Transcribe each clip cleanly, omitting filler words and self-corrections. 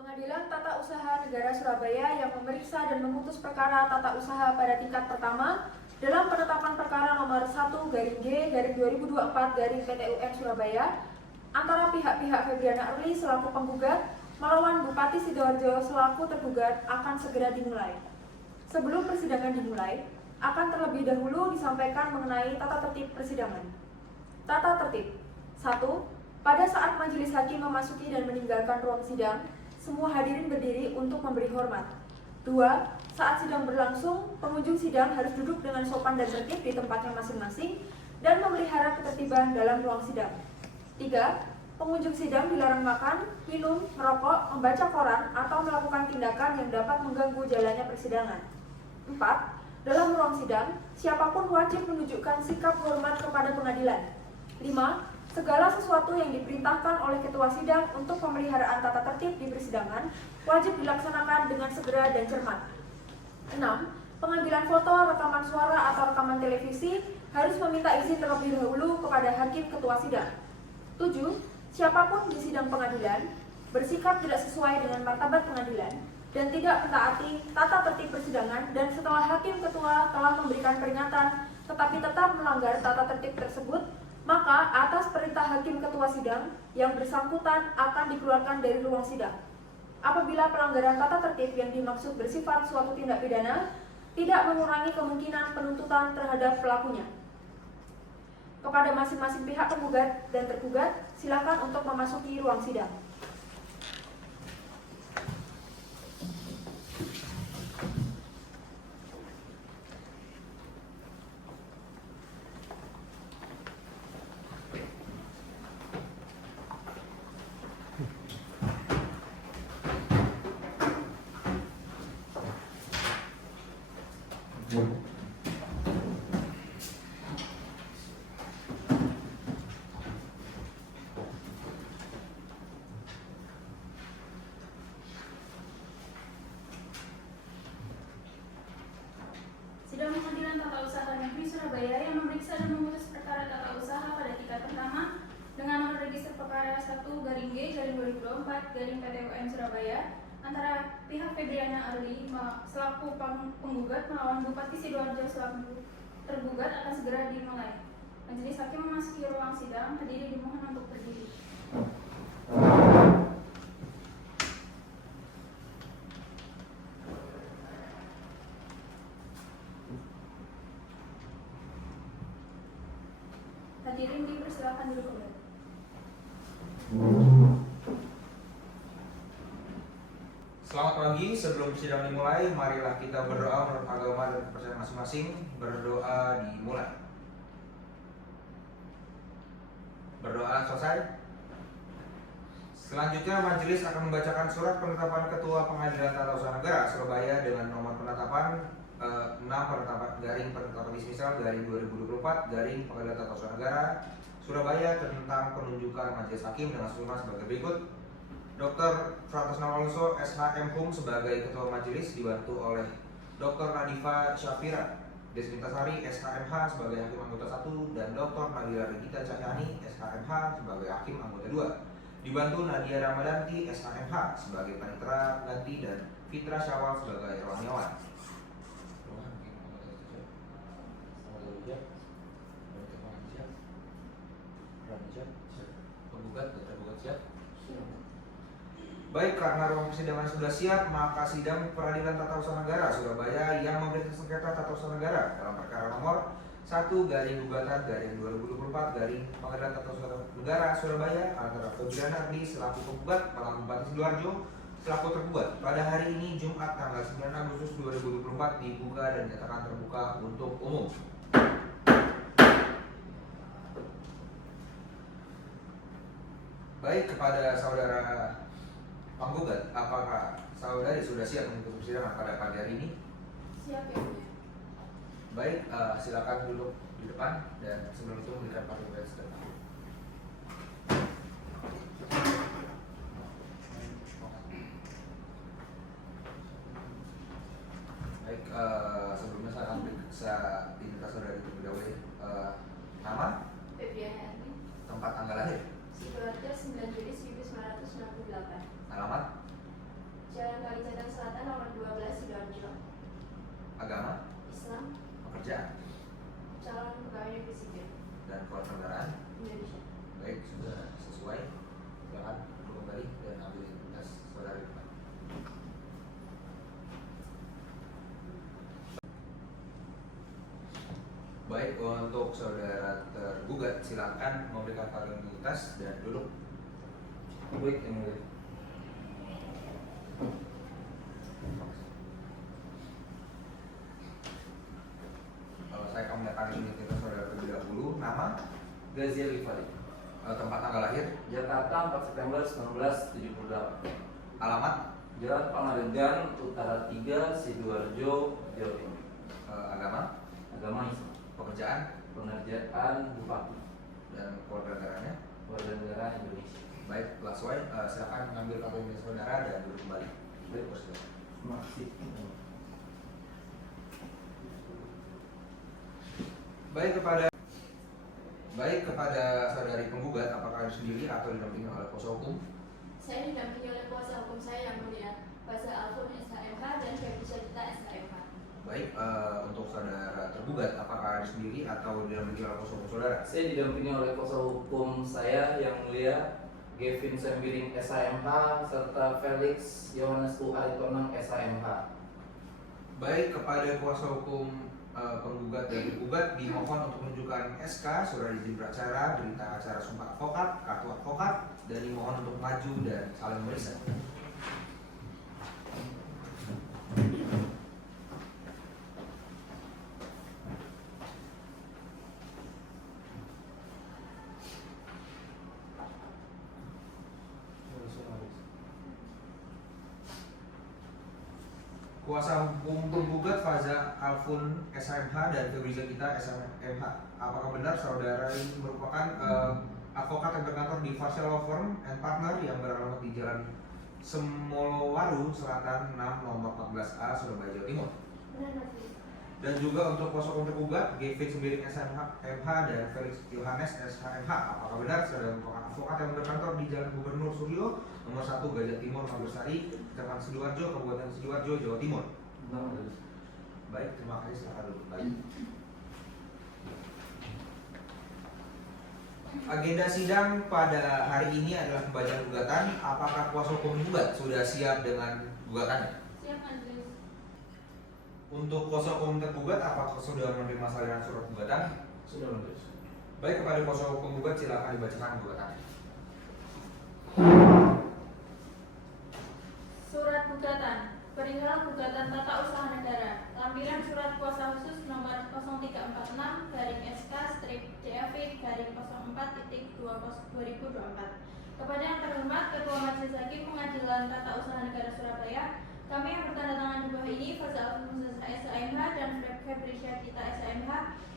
Pengadilan Tata Usaha Negara Surabaya yang memeriksa dan memutus perkara tata usaha pada tingkat pertama dalam penetapan perkara nomor 1/G/2024/PT UN Surabaya antara pihak-pihak Febriana Early selaku penggugat melawan Bupati Sidoarjo selaku tergugat akan segera dimulai. Sebelum persidangan dimulai, akan terlebih dahulu disampaikan mengenai tata tertib persidangan. Tata tertib 1. Pada saat majelis hakim memasuki dan meninggalkan ruang sidang, semua hadirin berdiri untuk memberi hormat. 2. Saat sidang berlangsung, pengunjung sidang harus duduk dengan sopan dan tertib di tempatnya masing-masing dan memelihara ketertiban dalam ruang sidang. 3. Pengunjung sidang dilarang makan, minum, merokok, membaca koran, atau melakukan tindakan yang dapat mengganggu jalannya persidangan. 4. Dalam ruang sidang, siapapun wajib menunjukkan sikap hormat kepada pengadilan. 5. Segala sesuatu yang diperintahkan oleh ketua sidang untuk pemeliharaan tata tertib di persidangan wajib dilaksanakan dengan segera dan cermat. 6. Pengambilan foto, rekaman suara, atau rekaman televisi harus meminta izin terlebih dahulu kepada hakim ketua sidang. 7. Siapapun di sidang pengadilan bersikap tidak sesuai dengan martabat pengadilan dan tidak mentaati tata tertib persidangan dan setelah hakim ketua telah memberikan peringatan tetapi tetap melanggar tata tertib tersebut, maka atas perintah hakim ketua sidang yang bersangkutan akan dikeluarkan dari ruang sidang. Apabila pelanggaran tata tertib yang dimaksud bersifat suatu tindak pidana tidak mengurangi kemungkinan penuntutan terhadap pelakunya. Kepada masing-masing pihak penggugat dan tergugat, silakan untuk memasuki ruang sidang. Sidang Pengadilan Tata Usaha Negeri Surabaya yang memeriksa dan memutus perkara tata usaha pada tingkat pertama dengan nomor register perkara 1/G/2024/PT UN Surabaya antara pihak Febriana Early selaku penggugat melawan Bupati Sidoarjo selaku tergugat akan segera dimulai. Majelis hakim memasuki ruang sidang, hadirin dimohon untuk berdiri. Hadirin dipersilakan duduk kembali. Selamat pagi, sebelum sidang dimulai, marilah kita berdoa menurut agama dan kepercayaan masing-masing. Berdoa dimulai. Berdoa selesai. Selanjutnya, majelis akan membacakan surat penetapan Ketua Pengadilan Tata Usaha Negara Surabaya dengan nomor penetapan 6 penetapan dismisal garing 2024 garing Pengadilan Tata Usaha Negara Surabaya tentang penunjukan majelis hakim dengan skema sebagai berikut. Dr. Fratasna Alonso SHM Hum sebagai Ketua Majelis dibantu oleh Dr. Nadifa Syafira Desmintasari SHMH sebagai Hakim Anggota 1 dan Dr. Nabila Regita Cahyani SHMH sebagai Hakim Anggota 2. Dibantu Nadia Ramadanti SHMH sebagai Panitera Ganti dan Fitra Syawal sebagai Rohaniawan. Penggugat dan tergugat siap? Baik, karena ruang persidangan sudah siap, maka sidang Peradilan Tata Usaha Negara Surabaya yang memeriksa sengketa tata usaha negara dalam perkara nomor 1/2024/Pengadilan Tata Usaha Negara Surabaya antara Febriana Early selaku penggugat melawan Bupati Sidoarjo selaku tergugat pada hari ini Jumat tanggal 9 Agustus 2024 dibuka dan dinyatakan terbuka untuk umum. Baik, kepada saudara penggugat, apakah saudari sudah siap untuk persidangan pada pagi hari ini? Siap ya, Bu. Baik, silakan duduk di depan dan sebelum itu memberikan partisipasi. Baik, sebelumnya saya akan periksa identitas saudari terlebih dahulu. Nama, Febriana Early, tempat tanggal lahir, Sidoarjo 9 Juli 1998. alamat, Jalan Kalijaga Selatan nomor 12 Sidoarjo. Agama, Islam. pekerjaan, Calon pegawai negeri sipil dan kewarganegaraan. Indonesia. Baik, sudah sesuai. Silakan duduk kembali dan ambil identitas saudari. Baik, untuk saudara tergugat silakan memberikan identitas dan duduk. Baik, yang mulia. Saya akan menyatakan identitas saudara terlebih dahulu. Nama, Gazil Rifari, tempat tanggal lahir, Jakarta 4 September 1978. alamat, Jalan Pangalengan Utara 3, Sidoarjo, Jawa Timur. agama, Agama Islam. pekerjaan, Pengerjaan Bupati. dan kewarganegaranya. Warga negara Indonesia. Baik, telah sesuai. Silakan mengambil kartu identitas saudara dan duduk kembali. Baik, Presiden. Terima kasih. Baik kepada saudari penggugat, apakah harus sendiri atau didampingi oleh kuasa hukum? Saya didampingi oleh kuasa hukum saya yang mulia, Baza Alfun SHMH dan Febri Syarita SHMH. Baik, untuk saudara tergugat, apakah harus sendiri atau didampingi oleh kuasa hukum saudara? Saya didampingi oleh kuasa hukum saya yang mulia, Gavin Sembiring SHMH serta Felix Yohanes U. Aritonang SHMH. Baik, kepada kuasa hukum penggugat dan tergugat dimohon untuk menunjukkan SK, surat izin beracara, berita acara sumpah advokat, kartu advokat, dan dimohon untuk maju dan saling memeriksa. Kuasa hukum penggugat Faza Alfun SHMH dan Febri Syarita SHMH. Apakah benar saudara ini merupakan advokat yang berkantor di Farsel Law Firm and Partner yang beralamat di Jalan Semolowaru Selatan 6 nomor 14A Surabaya Jawa Timur? Benar, Mas. Dan juga untuk kuasa hukum tergugat Gavin Sembiring SHMH dan Felix Yohanes SHMH. Apakah benar saudara merupakan advokat yang berkantor di Jalan Gubernur Suryo nomor 1 Gajah Timur Manggarsari, Kecamatan Sidoarjo, Kabupaten Sidoarjo, Jawa Timur? Benar. Baik, terima kasih. Silakan duduk kembali. Agenda sidang pada hari ini adalah pembacaan gugatan. Apakah kuasa hukum penggugat sudah siap dengan gugatannya? Siap, Andres. Untuk kuasa hukum tergugat, apakah sudah menerima salinan surat gugatan? Sudah menulis. Baik, kepada kuasa hukum penggugat silakan dibacakan gugatannya. Surat gugatan perihal gugatan tata usaha negara. Lampiran surat kuasa khusus nomor 0346/SK/DAV/04.2024. Kepada yang terhormat Ketua Majelis Hakim Pengadilan Tata Usaha Negara Surabaya, kami yang bertanda tangan di bawah ini, Faza Alfun SHMH dan Febri Syarita SHMH,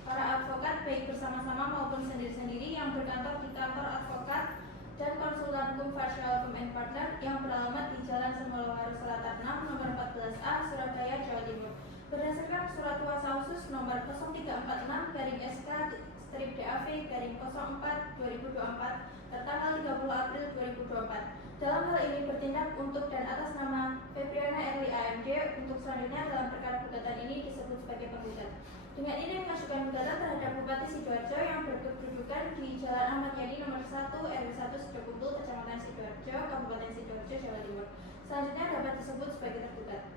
para advokat baik bersama-sama maupun sendiri-sendiri yang berkantor di kantor advokat dan konsultan hukum Farsel Law and Partner yang beralamat di Jalan Semolowaru Selatan 6 nomor 14A Surabaya Jawa Timur. Berdasarkan surat kuasa khusus nomor 0346/SK/DAV/04/2024 tertanggal 30 April 2024. Dalam hal ini bertindak untuk dan atas nama Febriana Erli AMD untuk selanjutnya dalam perkara gugatan ini disebut sebagai penggugat. Dengan ini mengajukan gugatan terhadap Bupati Sidoarjo yang berkedudukan di Jalan Ahmad Yani nomor 1 RW 1 Sidokumpul, Kecamatan Sidoarjo, Kabupaten Sidoarjo, Jawa Timur. Selanjutnya dapat disebut sebagai tergugat.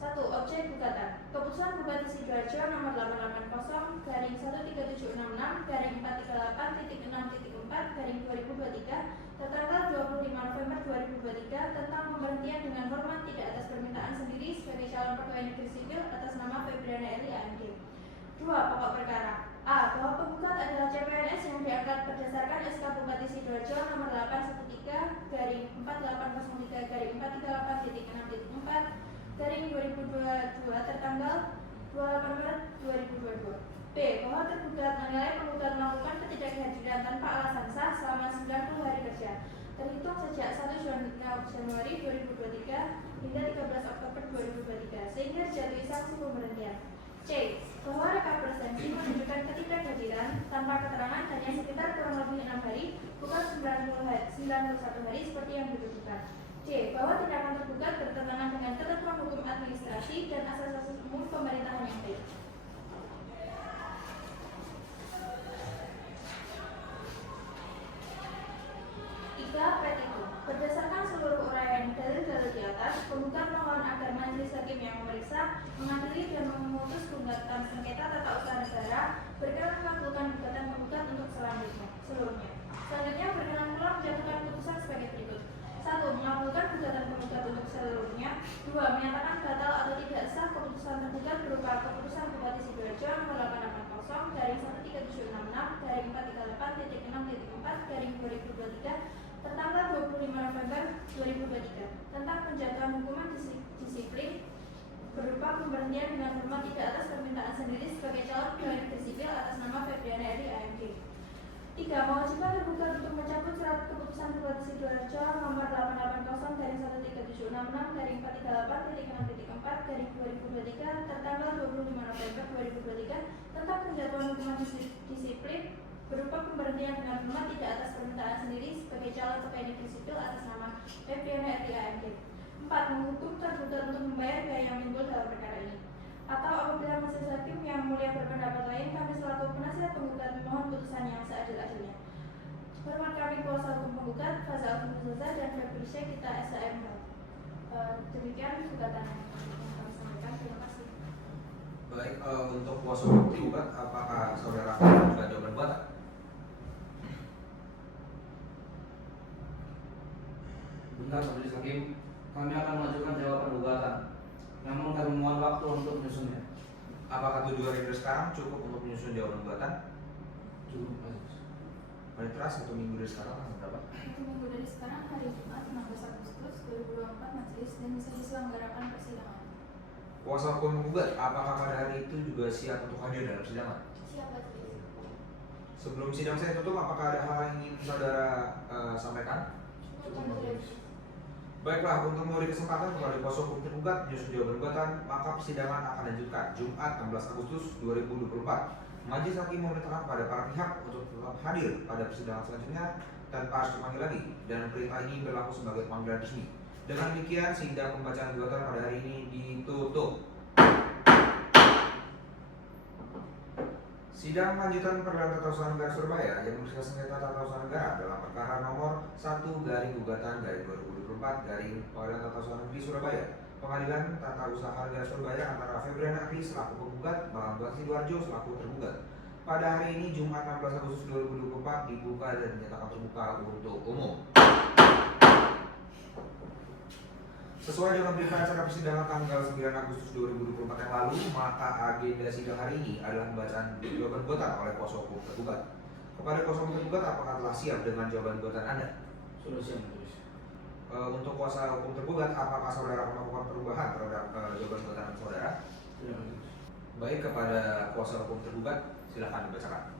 1. Objek gugatan. Keputusan Bupati Sidoarjo nomor 880/13766/438.6.4/2023 tertanggal 25 November 2023 tentang pemberhentian dengan hormat tidak atas permintaan sendiri sebagai calon pegawai negeri sipil atas nama Febriana Erli AMD. 2. Pokok perkara. A. Bahwa penggugat adalah CPNS yang diangkat berdasarkan SK Bupati Sidoarjo nomor 813/488.6.4/2022 tertanggal 28 Maret 2022. B. Bahwa tergugat menilai penggugat melakukan ketidakhadiran tanpa alasan sah selama 90 hari kerja terhitung sejak 1 Januari 2023 hingga 13 Oktober 2023 sehingga dijatuhi sanksi pemberhentian. C. Bahwa rekap presensi menunjukkan ketidakhadiran tanpa keterangan hanya sekitar kurang lebih 6 hari, bukan 91 hari seperti yang dituduhkan. D. Bahwa tindakan tergugat bertentangan memeriksa, mengadili dan memutus gugatan sengketa tata usaha negara berkenan mengabulkan gugatan penggugat untuk selanjutnya. Selanjutnya berkenan pula menjatuhkan putusan sebagai berikut. 1. Mengabulkan gugatan penggugat untuk seluruhnya. 2. Menyatakan batal atau tidak sah keputusan tergugat berupa keputusan Bupati Sidoarjo nomor 880 garing 13766 tertanggal 25 November 2023 tentang penjatuhan hukuman disiplin berupa pemberhentian dengan hormat tidak atas permintaan sendiri sebagai calon pegawai negeri sipil atas nama Febriana Eri AMG. 3. Mewajibkan tergugat untuk mencabut surat keputusan Bupati Sidoarjo nomor 880 garing 13766 garing 438.6.4 garing 2023 tertanggal 25 November 2023 tentang penjatuhan hukuman disiplin berupa pemberhentian dengan hormat tidak atas permintaan sendiri sebagai calon pegawai negeri sipil atas nama Febriana Eri AMG. 4. Menghukum tergugat untuk membayar biaya yang timbul dalam perkara ini. Atau apabila majelis hakim yang mulia berpendapat lain, kami selaku penasihat penggugat memohon putusan yang seadil-adilnya. Hormat kami kuasa hukum penggugat, Faza Al-Fuzza dan Febri kita SAMH. Demikian gugatan yang kami sampaikan. Terima kasih. Baik, untuk kuasa hukum tergugat, apakah saudara akan mengajukan jawaban buatan? Bentar, Majelis Hakim, kami akan mengajukan jawaban gugatan. Namun kami mohon waktu untuk menyusunnya. Apakah 7 hari dari sekarang cukup untuk menyusun jawaban buatan? Cukup, Majelis. Paling keras 1 minggu dari sekarang berapa? 1 minggu dari sekarang hari Jumat 16 Agustus 2024 majelis dan bisa diselenggarakan persidangan. Kuasa hukum penggugat, apakah pada hari itu juga siap untuk hadir dalam persidangan? Siapa tulis? Sebelum sidang saya tutup, apakah ada hal yang ingin saudara sampaikan? Cukup majelis. Baiklah, untuk memberi kesempatan kepada kuasa hukum tergugat menyusun jawaban gugatan, maka persidangan akan dilanjutkan Jumat 16 Agustus 2024. Majelis Hakim memerintahkan kepada para pihak untuk tetap hadir pada persidangan selanjutnya tanpa harus dipanggil lagi, dan perintah ini berlaku sebagai panggilan resmi. Dengan demikian, sidang pembacaan gugatan pada hari ini ditutup. Sidang lanjutan Pengadilan Tata Usaha Negara Surabaya yang memeriksa sengketa tata usaha negara dalam perkara nomor 1 garing gugatan garing 2024 garing Pengadilan Tata Usaha Negeri Surabaya, Pengadilan Tata Usaha Negara Surabaya antara Febriana Eri selaku penggugat melawan Bupati Sidoarjo selaku tergugat. Pada hari ini Jumat 16 Agustus 2024 dibuka dan dinyatakan terbuka untuk umum. Sesuai dengan berita acara persidangan tanggal 9 Agustus 2024 yang lalu, maka agenda sidang hari ini adalah pembacaan jawaban gugatan oleh kuasa hukum tergugat. Kepada kuasa hukum tergugat, apakah telah siap dengan jawaban gugatan Anda? Sudah siap, Majelis. Untuk kuasa hukum tergugat, apakah saudara melakukan perubahan terhadap jawaban gugatan saudara? Tidak, Majelis. Baik, kepada kuasa hukum tergugat, silakan dibacakan.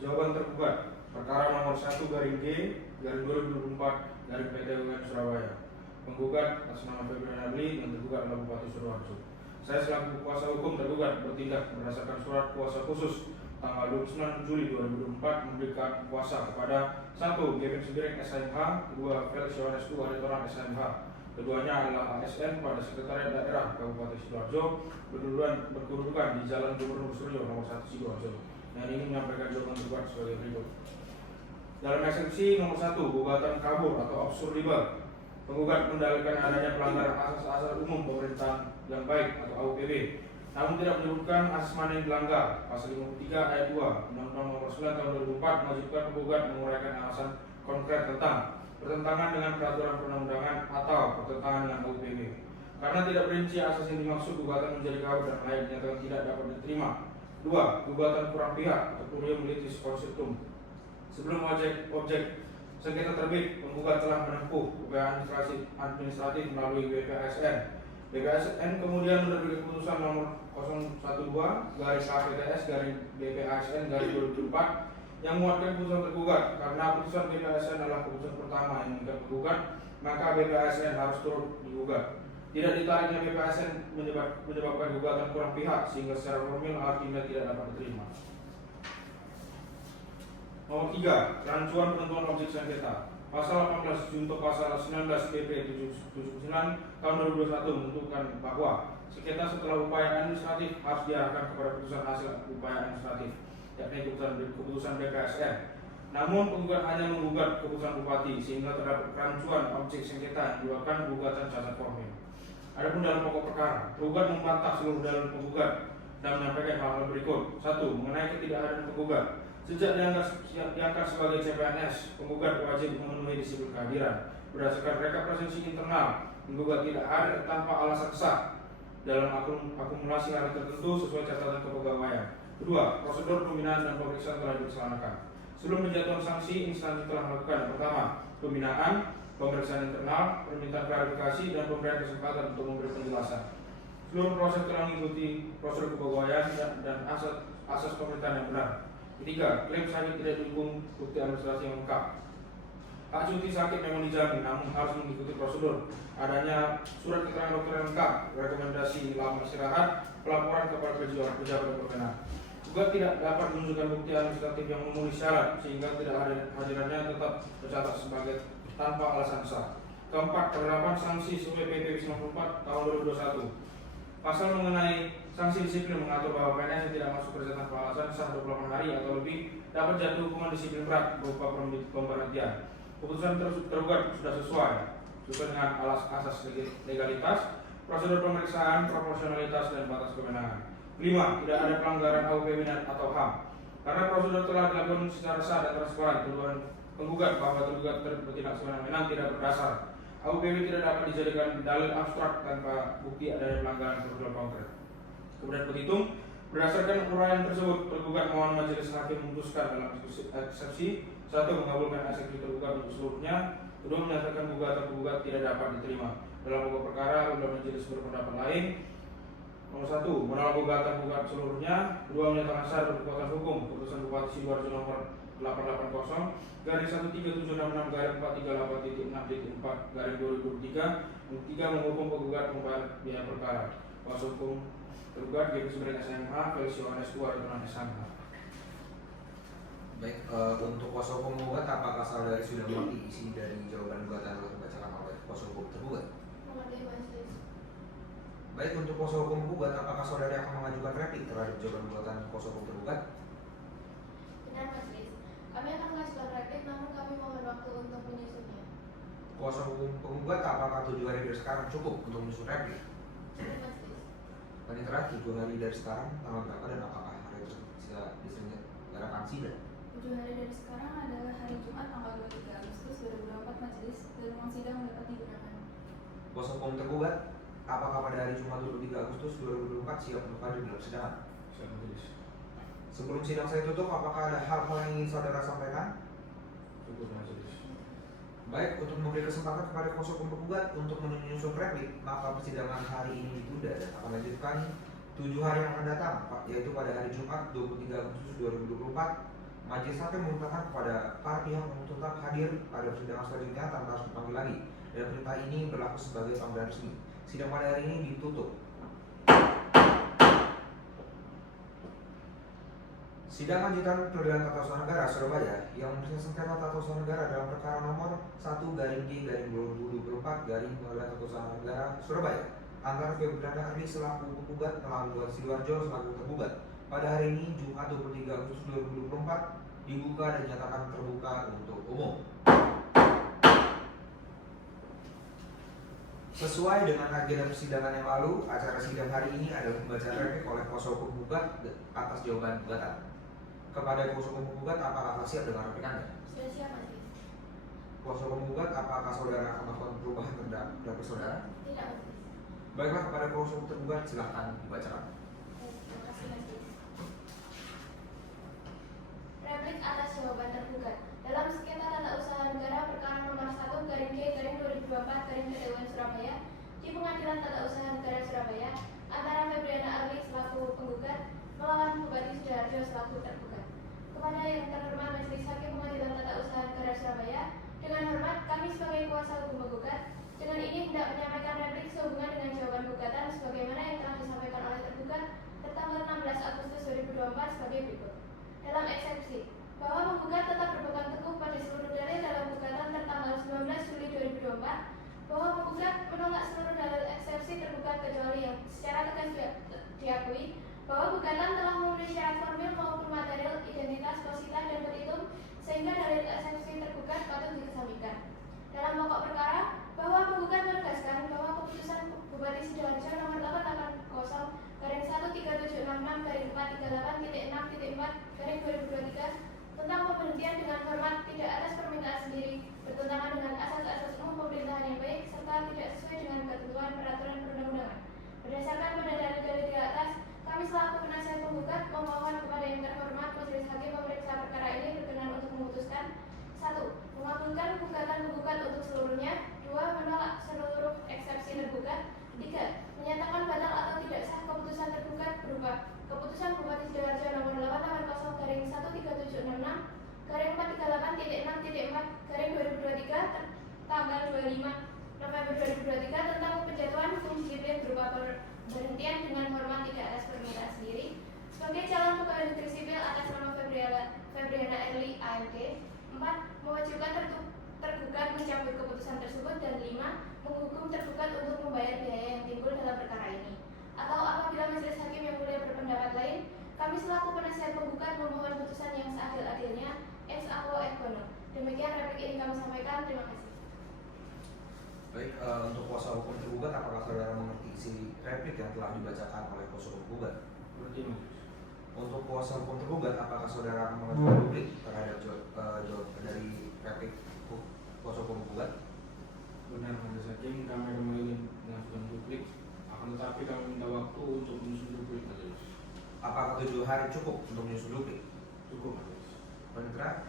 Jawaban tergugat perkara nomor 1 garing G garing 2024 garing PT UM Surabaya. Penggugat atas nama Febriana Eri dan tergugat adalah Bupati Sidoarjo. Saya selaku kuasa hukum tergugat bertindak berdasarkan surat kuasa khusus tanggal 29 Juli 2024 memberikan kuasa kepada 1. Gavin Sembiring SMH, 2. Felix Yohanes U. Aritoran SMH. Keduanya adalah ASN pada Sekretariat Daerah Kabupaten Sidoarjo berkedudukan di Jalan Gubernur Suryo nomor 1 Sidoarjo. Dan ini menyampaikan jawaban tergugat sebagai berikut. Dalam eksepsi nomor 1, gugatan kabur atau absurd libel, penggugat mendalilkan adanya pelanggaran asas-asas umum pemerintahan yang baik atau AUPB, namun tidak menyebutkan asas mana yang dilanggar. Pasal 53 ayat 2 Undang-Undang Nomor 9 Tahun 2004 mewajibkan penggugat menguraikan alasan konkret tentang bertentangan dengan peraturan perundang-undangan atau bertentangan dengan AUPB. Karena tidak perinci asas yang dimaksud, gugatan menjadi kabur dan layak dinyatakan tidak dapat diterima. 2. Gugatan kurang pihak atau plurium litis constitutum. Sebelum objek sengketa terbit, penggugat telah menempuh upaya administratif melalui BPASN. BPASN kemudian menerbitkan keputusan nomor 012 garing KPTS garing BPASN garing 2004 yang menguatkan keputusan tergugat. Karena keputusan BPASN adalah keputusan pertama yang mengikat penggugat, maka BPASN harus turut digugat. Tidak ditariknya BPASN menyebabkan gugatan kurang pihak sehingga secara formil artinya tidak dapat diterima. Nomor 3. Rancuan penentuan objek sengketa. Pasal 18 junto pasal 19 PP 779 tahun 2021 menentukan bahwa sengketa setelah upaya administratif harus diarahkan kepada keputusan hasil upaya administratif, yakni keputusan BPASN. Namun penggugat hanya menggugat keputusan bupati sehingga terdapat kerancuan objek sengketa yang menyebabkan gugatan cacat formil. Adapun dalam pokok perkara, tergugat membantah seluruh dalil penggugat dan menyampaikan hal-hal berikut. 1. Mengenai ketidakhadiran penggugat. Sejak diangkat sebagai CPNS, penggugat wajib memenuhi disiplin kehadiran. Berdasarkan rekap presensi internal, penggugat tidak hadir tanpa alasan sah dalam akumulasi hari tertentu sesuai catatan kepegawaian. 2. Prosedur pembinaan dan pemeriksaan telah dilaksanakan. Sebelum menjatuhkan sanksi, instansi telah melakukan yang pertama, pembinaan, pemeriksaan internal, permintaan klarifikasi, dan pemberian kesempatan untuk memberi penjelasan. Seluruh proses telah mengikuti prosedur kepegawaian dan asas pemerintahan yang benar. Ketiga, klaim sakit tidak didukung bukti administrasi yang lengkap. Hak cuti sakit memang dijamin, namun harus mengikuti prosedur. Adanya surat keterangan dokter yang lengkap, rekomendasi lama istirahat, pelaporan kepada pejabat berwenang. Juga tidak dapat menunjukkan bukti administratif yang memenuhi syarat, sehingga tidak hadirannya tetap tercatat sebagai tanpa alasan sah. Keempat, penerapan sanksi sesuai PP 94 tahun 2021. Pasal mengenai sanksi disiplin mengatur bahwa PNS yang tidak masuk kerja tanpa alasan sah 28 hari atau lebih dapat jatuh hukuman disiplin berat berupa pemberhentian. Keputusan tergugat sudah sesuai dengan asas legalitas, prosedur pemeriksaan, proporsionalitas, dan batas kewenangan. 5. Tidak ada pelanggaran AUPB atau HAM. Karena prosedur telah dilakukan secara sah dan transparan, tuduhan penggugat bahwa tergugat bertindak semena-mena tidak berdasar. AUPB tidak dapat dijadikan dalil abstrak tanpa bukti adanya pelanggaran prosedur konkret. Kemudian petitum, berdasarkan uraian tersebut, tergugat mohon majelis hakim memutuskan dalam eksepsi 1. Mengabulkan eksepsi tergugat untuk seluruhnya. 2. Menyatakan gugatan tergugat tidak dapat diterima. Dalam pokok perkara, apabila majelis berpendapat lain, nomor 1. Menolak gugatan tergugat seluruhnya. 2. Menyatakan sah berkekuatan hukum keputusan Bupati Sidoarjo nomor 880/137363/4383.6.4/2023. 3. Menghukum penggugat membayar biaya perkara. Kuasa hukum tergugat GP SMH Felix Yohanes Aritonan SMH. Baik, untuk kuasa hukum penggugat, apakah saudari sudah mengerti isi dari jawaban gugatan yang dibacakan oleh kuasa hukum tergugat? Mengerti majelis. Baik, untuk kuasa hukum penggugat, apakah saudari akan mengajukan replik terhadap jawaban gugatan kuasa hukum tergugat? Benar majelis. Kami akan mengajukan replik, namun kami mohon waktu untuk menyusunnya. Kuasa hukum penggugat, apakah 7 hari dari sekarang cukup untuk menyusun replik? Benar majelis. Panitera 7 hari dari sekarang tanggal berapa dan apakah hari tersebut bisa diselenggarakan sidang? 7 hari dari sekarang adalah hari Jumat tanggal 23 Agustus 2024 majelis dan ruang sidang dapat digunakan. Kuasa hukum tergugat, apakah pada hari Jumat 23 Agustus 2024 siap untuk hadir dalam sidang? Siap majelis. Sebelum sidang saya tutup, apakah ada hal-hal yang ingin saudara sampaikan? Cukup majelis. Baik, untuk memberi kesempatan kepada kuasa hukum tergugat untuk menyusun replik, maka persidangan hari ini ditunda dan akan lanjutkan 7 hari yang akan datang, yaitu pada hari Jumat 23 Agustus 2024. Majelis hakim memintakan kepada para pihak untuk tetap hadir pada persidangan selanjutnya tanpa harus dipanggil lagi, dan perintah ini berlaku sebagai panggilan resmi. Sidang pada hari ini ditutup. Sidang lanjutan Pengadilan Tata Usaha Negara Surabaya yang memeriksa sengketa tata usaha negara dalam perkara nomor 1/G/2024 Pengadilan Tata Usaha Negara Surabaya antara Febriana Ardi selaku penggugat melawan Bupati Sidoarjo selaku tergugat pada hari ini Jumat 23 Agustus 2024 dibuka dan dinyatakan terbuka untuk umum. Sesuai dengan agenda persidangan yang lalu, acara sidang hari ini adalah pembacaan replik oleh kuasa hukum penggugat atas jawaban gugatan. Kepada kuasa hukum penggugat, apakah siap dengan replik Anda? Sudah siap majelis. Kuasa hukum penggugat, apakah saudara akan melakukan perubahan terhadap replik saudara? Tidak majelis. Baiklah, kepada kuasa hukum tergugat silakan dibacakan. Terima kasih majelis. Replik atas jawaban tergugat. Dalam sengketa tata usaha negara perkara nomor 1/G/2024/PT UN Surabaya di Pengadilan Tata Usaha Negara Surabaya antara Febriana Arli selaku penggugat melawan Bupati Sidoarjo selaku tergugat. Kepada yang terhormat Majelis Hakim Pengadilan Tata Usaha Negara Surabaya, dengan hormat kami sebagai kuasa hukum penggugat dengan ini hendak menyampaikan replik sehubungan dengan jawaban gugatan sebagaimana yang telah disampaikan oleh tergugat tertanggal 16 Agustus 2024 sebagai berikut. Dalam eksepsi, bahwa penggugat tetap berpegang teguh pada seluruh dalil dalam gugatan tertanggal 19 Juli 2024, bahwa penggugat menolak seluruh dalil eksepsi tergugat kecuali yang secara tegas diakui bahwa gugatan telah memenuhi syarat formil maupun material, identitas, posita, dan petitum sehingga dalil eksekusi tergugat patut dikesampingkan. Dalam pokok perkara, bahwa penggugat menegaskan bahwa keputusan Bupati Sidoarjo nomor 880-1338.4-2023 tentang pemberhentian dengan hormat tidak atas permintaan sendiri, bertentangan dengan asas-asas umum pemerintahan yang baik, serta tidak sesuai dengan ketentuan peraturan perundang-undangan. Berdasarkan pada dalil-dalil di atas, kami selaku penasihat penggugat memohon kepada yang terhormat Majelis Hakim pemeriksa perkara ini berkenan untuk memutuskan: 1. Mengabulkan gugatan penggugat untuk seluruhnya. 2. Menolak seluruh eksepsi tergugat. 3. Menyatakan batal atau tidak sah keputusan tergugat berupa Keputusan Bupati Sidoarjo nomor 880-1338.4-2023 tanggal 25 November 2023 tentang penjatuhan hukum disiplin berupa pemberhentian dengan hormat tidak atas permintaan sendiri sebagai calon pegawai negeri sipil atas nama Febriana Erli AMD. 4. Mewajibkan tergugat mencabut keputusan tersebut. Dan 5. Menghukum tergugat untuk membayar biaya yang timbul dalam perkara ini. Atau apabila Majelis Hakim yang mulia berpendapat lain, kami selaku penasihat penggugat memohon putusan yang seadil-adilnya. Ex aequo et bono. Demikian replik ini kami sampaikan. Terima kasih. Baik, untuk kuasa hukum tergugat, apakah saudara mengerti isi replik yang telah dibacakan oleh kuasa hukum tergugat? Berarti Untuk kuasa hukum tergugat, apakah saudara mengajukan duplik terhadap jawaban dari replik kuasa hukum tergugat? benar Majelis Hakim, kami akan mengajukan duplik, akan tetapi kami minta waktu untuk menyusun duplik Majelis. Apakah 7 hari cukup untuk menyusun duplik? Cukup Majelis. Panitra,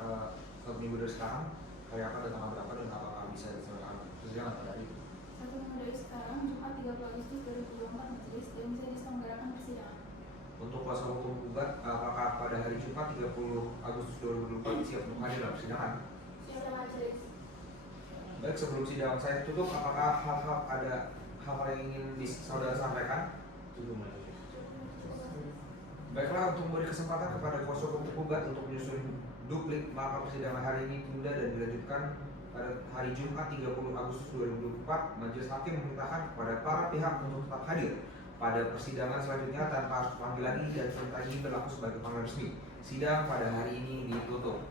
1 minggu dari sekarang, hari apa dan tanggal berapa, dan apakah bisa disesuaikan persidangan pada hari itu? 1 minggu dari sekarang, Jumat 30 Agustus 2024 Majelis dan bisa diselenggarakan persidangan. Untuk kuasa hukum tergugat, apakah pada hari Jumat 30 Agustus 2024 siap untuk hadir dalam persidangan? Siap Majelis. Baik, sebelum sidang saya tutup, apakah ada hal-hal yang ingin saudara sampaikan? Cukup Majelis. Baiklah, untuk memberi kesempatan kepada kuasa hukum tergugat untuk menyusun duplik, maka persidangan hari ini tunda dan dilanjutkan pada hari Jumat 30 Agustus 2024. Majelis Hakim memerintahkan kepada para pihak untuk tetap hadir pada persidangan selanjutnya tanpa harus panggil lagi, dan perintah ini berlaku sebagai panggilan resmi. Sidang pada hari ini ditutup.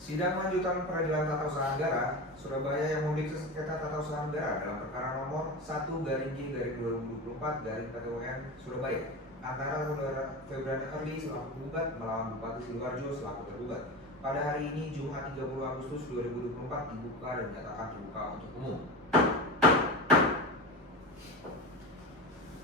Sidang lanjutan Peradilan Tata Usaha Negara Surabaya yang memeriksa sengketa tata usaha negara dalam perkara nomor 1/G/2024/PT-UN Surabaya antara saudara Febriana Erli selaku penggugat melawan Bupati Sidoarjo selaku tergugat pada hari ini Jumat 30 Agustus 2024 dibuka dan dinyatakan terbuka untuk umum.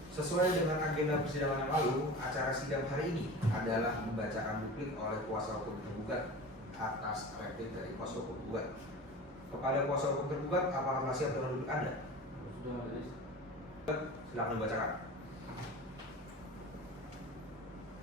Sesuai dengan agenda persidangan yang lalu, acara sidang hari ini adalah membacakan duplik oleh kuasa hukum tergugat atas replik dari kuasa hukum tergugat. Kepada kuasa hukum tergugat, apakah telah siap dengan duplik Anda? Sudah Majelis. Silakan dibacakan.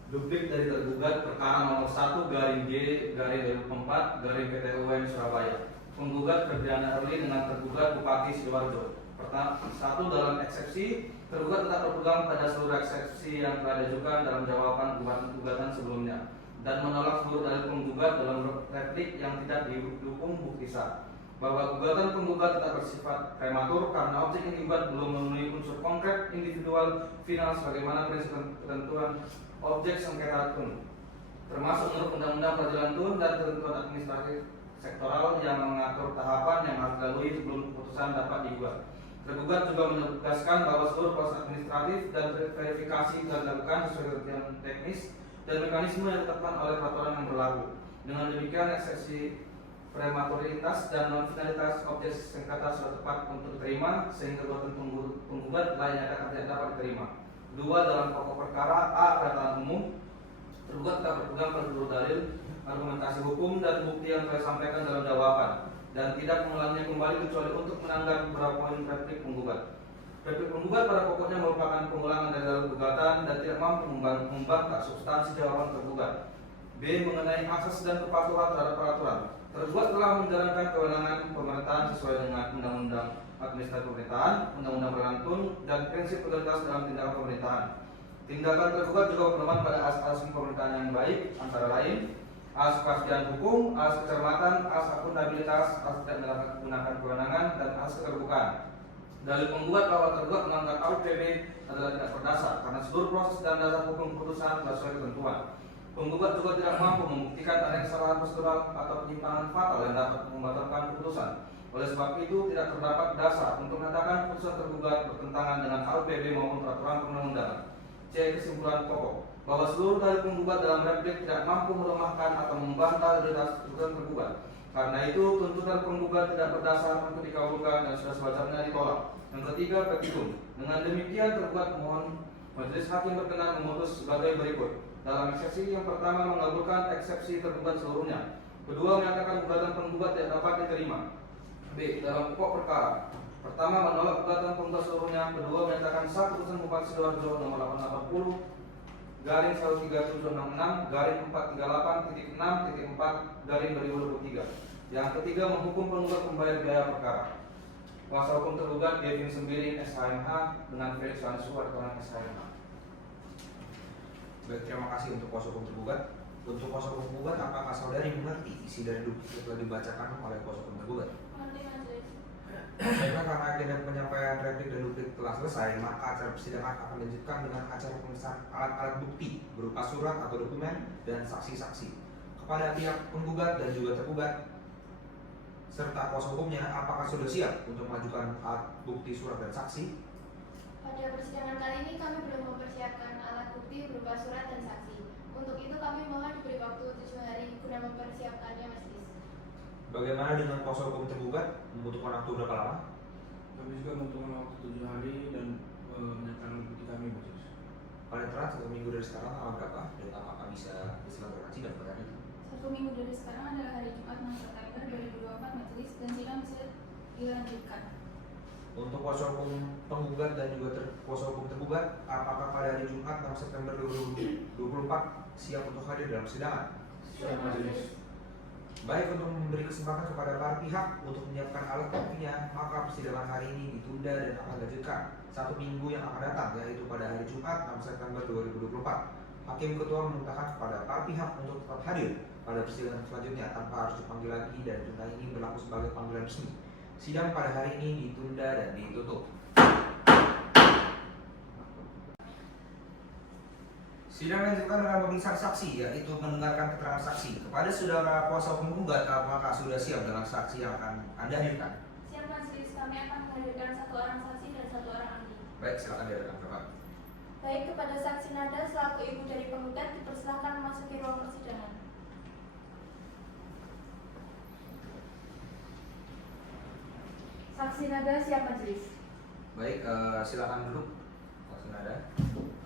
Duplik dari tergugat perkara nomor 1/G/2024/PT-UN Surabaya. Penggugat Febriana Erli dengan tergugat Bupati Sidoarjo. Pertama, 1. Dalam eksepsi, tergugat tetap berpegang pada seluruh eksepsi yang telah diajukan dalam jawaban gugatan sebelumnya dan menolak seluruh dalil penggugat dalam replik yang tidak didukung bukti sah. Bahwa gugatan penggugat tetap bersifat prematur karena objek yang digugat belum memenuhi unsur konkret individual final sebagaimana prinsip ketentuan objek sengketa tun, termasuk menurut Undang-Undang Peradilan Tun dan ketentuan administratif sektoral yang mengatur tahapan yang harus dilalui sebelum keputusan dapat digugat. Tergugat juga menegaskan bahwa seluruh proses administratif dan verifikasi telah dilakukan sesuai ketentuan teknis dan mekanisme yang ditetapkan oleh peraturan yang berlaku. Dengan demikian, eksepsi prematuritas dan non-finalitas objek sengketa sudah tepat untuk diterima sehingga gugatan penggugat lainnya tidak dapat diterima. 2. Dalam pokok perkara A. Perkataan umum, tergugat tetap berpegang pada seluruh dalil, argumentasi hukum dan bukti yang telah disampaikan dalam jawaban dan tidak mengulanginya kembali kecuali untuk menanggapi beberapa poin replik penggugat. Replik penggugat pada pokoknya merupakan pengulangan dari dalam gugatan dan tidak mampu membantah substansi jawaban tergugat. B. Mengenai asas dan kepatuhan terhadap peraturan, tergugat telah menjalankan kewenangan pemerintahan sesuai dengan Undang-Undang Administrasi Pemerintahan, Undang-Undang Peradilan Tun, dan prinsip legalitas dalam tindakan pemerintahan. Tindakan tergugat juga berpedoman pada asas pemerintahan yang baik, antara lain asas kepastian hukum, asas kecermatan, asas akuntabilitas, asas tidak menggunakan kewenangan, dan asas keterbukaan. Dalil penggugat bahwa tergugat menganggap AUPB adalah tidak berdasar karena seluruh proses dan dasar hukum keputusan telah sesuai ketentuan. Penggugat juga tidak mampu membuktikan adanya kesalahan prosedural atau penyimpangan fatal yang dapat membatalkan keputusan. Oleh sebab itu, tidak terdapat dasar untuk menyatakan keputusan tergugat bertentangan dengan AUPB maupun peraturan perundang-undangan. C. Kesimpulan pokok bahwa seluruh dalil penggugat dalam replik tidak mampu melemahkan atau membantah dari keputusan tergugat. Karena itu, tuntutan penggugat tidak berdasar untuk dikabulkan dan sudah sewajarnya ditolak. Yang ketiga, petitum. Dengan demikian, tergugat mohon majelis hakim berkenan memutus sebagai berikut. Dalam eksepsi yang pertama, mengabulkan eksepsi tergugat seluruhnya. Kedua, menyatakan gugatan penggugat tidak dapat diterima. B. Dalam pokok perkara. Pertama, menolak gugatan penggugat seluruhnya. Kedua, menyatakan sah putusan Bupati Sidoarjo nomor 880/1438.6.4/2023. Yang ketiga, menghukum penggugat membayar biaya perkara. Kuasa hukum tergugat Kevin Sembiring SHMH dengan Felix Hansu Artonan SHMH. Baik, terima kasih untuk kuasa hukum tergugat. Untuk kuasa hukum tergugat, apakah saudari mengerti isi dari duplik yang telah dibacakan oleh kuasa hukum tergugat? Mengerti majelis. Baiklah, karena agenda penyampaian replik dan duplik telah selesai, maka acara persidangan akan dilanjutkan dengan acara pemeriksaan alat-alat bukti berupa surat atau dokumen dan saksi-saksi. Kepada pihak penggugat dan juga tergugat serta kuasa hukumnya, apakah sudah siap untuk mengajukan alat bukti, surat, dan saksi? Pada persidangan kali ini kami belum mempersiapkan alat bukti berupa surat dan saksi. Untuk itu kami mohon diberi waktu 7 hari guna mempersiapkannya majelis. Bagaimana dengan kuasa hukum tergugat? Membutuhkan waktu berapa lama? Kami juga membutuhkan waktu 7 hari dan menyatakan bukti kami majelis. Paling telat 1 minggu dari sekarang tanggal berapa? Dan apakah bisa diselenggarakan sidang pada hari itu? 1 minggu dari sekarang adalah hari Jumat 6 September 2024 majelis dan sidang bisa dilanjutkan. Untuk kuasa hukum penggugat dan juga kuasa hukum tergugat, apakah pada hari Jumat 6 September 2024 siap untuk hadir dalam persidangan? Siap majelis. Baik, untuk memberi kesempatan kepada para pihak untuk menyiapkan alat buktinya, maka persidangan hari ini ditunda dan akan dilanjutkan 1 minggu yang akan datang, yaitu pada hari Jumat 6 September 2024. Hakim Ketua memerintahkan kepada para pihak untuk tetap hadir pada persidangan selanjutnya tanpa harus dipanggil lagi, dan tunda ini berlaku sebagai panggilan resmi. Sidang pada hari ini ditunda dan ditutup. Sidang dilanjutkan dengan pemeriksaan saksi, yaitu mendengarkan keterangan saksi. Kepada saudara kuasa hukum penggugat, apakah sudah siap dengan saksi yang akan Anda hadirkan? Siap majelis, kami akan menghadirkan 1 orang saksi dan 1 orang ahli. Baik, silakan dihadirkan Bapak. Baik, kepada saksi Nada selaku ibu dari penggugat dipersilakan memasuki ruang persidangan. Saksi Nada siap majelis. Baik, silakan duduk, Saksi Nada.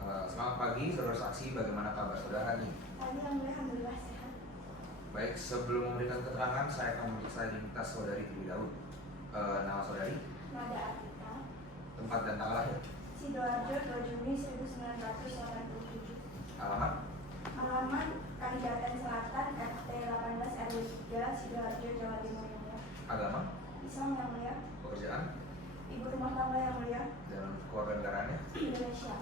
Selamat pagi, saudara saksi. Bagaimana kabar saudara hari ini? Pagi, alhamdulillah sehat. Baik, sebelum memberikan keterangan, saya akan memeriksa identitas saudari terlebih dahulu. Nama saudari, Nada Artika, tempat dan tanggal lahir, Sidoarjo 2 Juni 1987. alamat, Alamat Kalijaten Selatan RT 18 RW 3 Sidoarjo Jawa Timur yang mulia. agama, Islam yang mulia. pekerjaan, Ibu rumah tangga yang mulia. dan keluarga negaranya. Indonesia.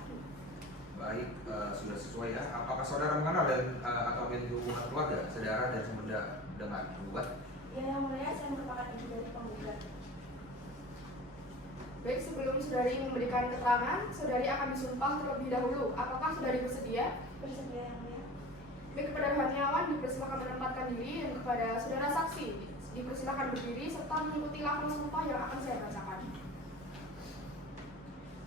Baik, sudah sesuai ya. Apakah saudara mengenal dan atau memiliki hubungan keluarga, saudara dan sumber dengan penggugat? Ya yang mulia, saya merupakan ibu dari penggugat. Baik, sebelum saudari memberikan keterangan, saudari akan disumpah terlebih dahulu. Apakah saudari bersedia? Bersedia yang mulia. Baik, kepada Rohaniawan dipersilakan menempatkan diri, dan kepada saudara saksi dipersilakan berdiri serta mengikuti lafaz sumpah yang akan saya bacakan.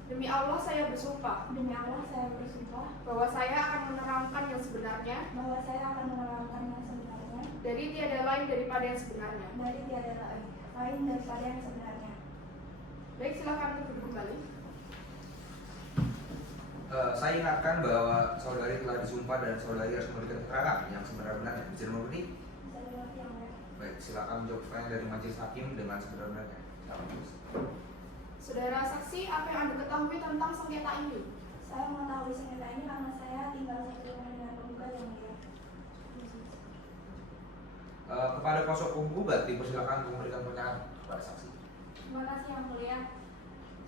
Demi Allah saya bersumpah Demi Allah, saya bersumpah bahwa saya akan menerangkan yang sebenarnya bahwa saya akan menerangkan yang sebenarnya dari tiada lain daripada yang sebenarnya. dari tiada lain daripada yang sebenarnya. Baik, silakan duduk kembali. Saya ingatkan bahwa saudari telah disumpah dan saudari harus memberikan keterangan yang sebenarnya. Bisa dimengerti? Bisa dimengerti yang mulia. Baik, silakan menjawab pertanyaan dari majelis hakim dengan sebenarnya. Saudara saksi, apa yang Anda ketahui tentang sengketa ini? Saya mengetahui sengketa ini karena saya tinggal satu rumah dengan penggugat yang mulia. Kepada kuasa hukum penggugat dipersilakan untuk memberikan pernyataan kepada saksi. Terima kasih yang mulia.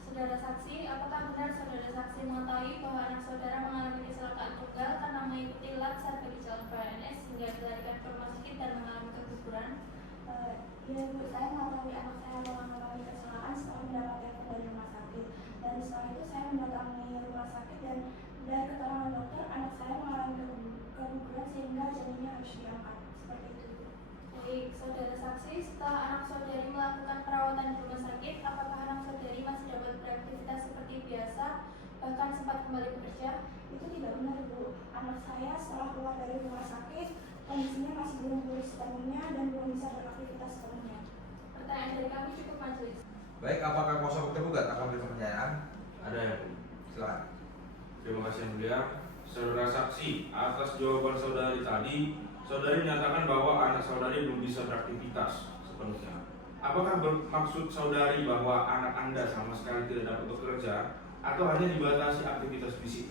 Saudara saksi, apakah benar saudara saksi mengetahui bahwa anak saudara mengalami kecelakaan tunggal karena mengikuti lap saat pergi jalan PNS hingga dilarikan ke rumah sakit dan mengalami keguguran? Ya, ibu, saya mengetahui anak saya mengalami kecelakaan setelah mendapat telepon dari rumah sakit. setelah itu saya mendatangi rumah sakit dan dari keterangan dokter anak saya mengalami keguguran sehingga janinnya harus diangkat. Seperti itu. Baik, saudara saksi, setelah anak saudari melakukan perawatan di rumah sakit, apakah anak saudari masih dapat beraktivitas seperti biasa, bahkan sempat kembali bekerja? Itu tidak benar, Bu. Anak saya setelah keluar dari rumah sakit kondisinya masih belum pulih sepenuhnya dan belum bisa beraktivitas sepenuhnya. Pertanyaan dari kami cukup, majelis. Baik, apakah kuasa hukum tergugat akan memberikan pertanyaan? Ada yang mulia. Silakan. Terima kasih yang mulia. Saudara saksi, atas jawaban saudari tadi, saudari menyatakan bahwa anak saudari belum bisa beraktivitas sepenuhnya. Apakah bermaksud saudari bahwa anak Anda sama sekali tidak dapat bekerja atau hanya dibatasi aktivitas fisik?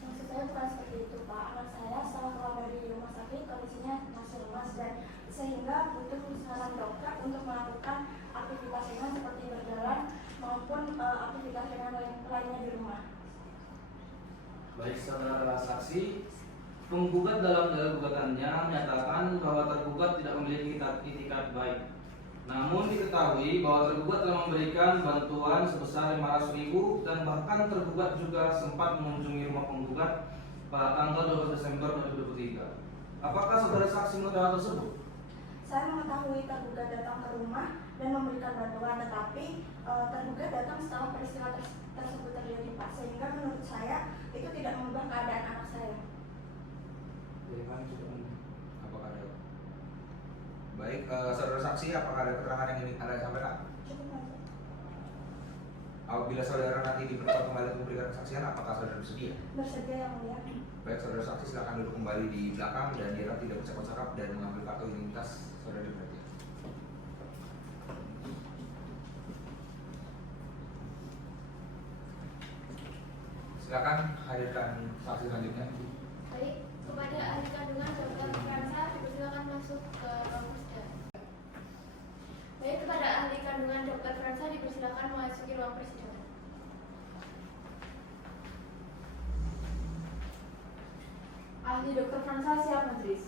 Maksud saya bukan seperti itu, Pak. Anak saya setelah keluar dari rumah sakit kondisinya masih lemas dan sehingga butuh saran dokter untuk melakukan aktivitas ringan seperti berjalan maupun aktivitas ringan lainnya di rumah. Baik, saudara saksi, penggugat dalam dalil gugatannya menyatakan bahwa tergugat tidak memiliki itikat baik. Namun diketahui bahwa tergugat telah memberikan bantuan sebesar 500.000 dan bahkan tergugat juga sempat mengunjungi rumah penggugat pada tanggal 12 Desember 2023. Apakah saudara saksi mengetahui hal tersebut? Saya mengetahui tergugat datang ke rumah dan memberikan bantuan, tetapi tergugat datang setelah peristiwa tersebut terjadi, Pak. Sehingga menurut saya itu tidak mengubah keadaan anak saya. Apakah ada? Baik, saudara saksi, apakah ada keterangan yang ingin Anda sampaikan? Cukup aja. Apabila saudara nanti diperlukan kembali untuk memberikan kesaksian, apakah saudara bersedia? Bersedia yang mulia. Baik, saudara saksi, silakan duduk kembali di belakang dan diharap tidak bercakap-cakap dan mengambil kartu identitas saudara diberhentikan. Silakan hadirkan saksi selanjutnya. Baik, kepada ahli kandungan Dr. Fransa, dipersilakan masuk ke ruang persidangan. Baik, kepada ahli kandungan Dr. Fransa, dipersilakan memasuki ruang persidangan. Ahli Dr. Fransa siap, majelis.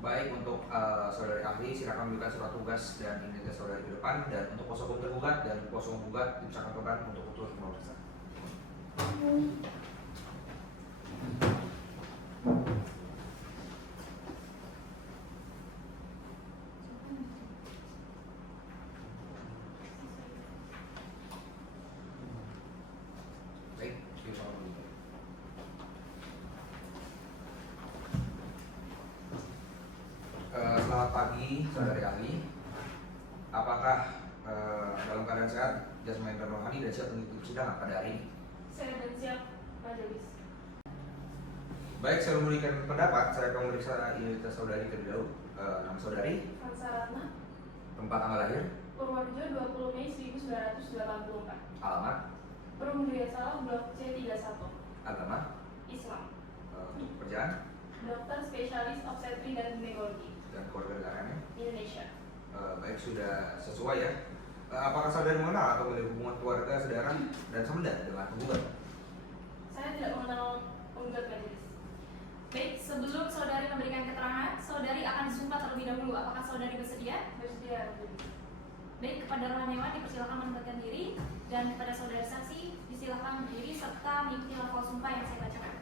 Baik, untuk saudari ahli, silakan memberikan surat tugas dan identitas saudari ke depan, dan untuk kuasa hukum tergugat dan kuasa hukum gugat dipersilakan ke depan untuk turut memeriksa. Baik, silakan. Selamat pagi, saudari ahli. Apakah dalam keadaan sehat, jasmani dan rohani dan siap mengikuti persidangan pada hari ini? Saya dan siap, majelis. Baik, saya memberikan pendapat. Saya akan memeriksa identitas saudari terlebih dahulu. Nama saudari, Fransa Ratna, tempat tanggal lahir, Purworejo 20 Mei 1984. alamat, Perumdaya Salah, Blok C31, agama, Islam. untuk pekerjaan, Dokter spesialis obstetri dan ginekologi, dan keluarga negaranya. Indonesia. Baik, sudah sesuai ya. Apakah saudari mengenal atau memiliki hubungan keluarga, saudara, dan semendat dengan penggugat? Saya tidak mengenal penggugat, majelis. Baik, sebelum saudari memberikan keterangan, saudari akan disumpah terlebih dahulu. Apakah saudari bersedia? Bersedia, majelis. Baik, kepada rohaniawan dipersilakan menempatkan diri, dan kepada saudari saksi disilakan berdiri serta mengikuti lafal sumpah yang saya bacakan.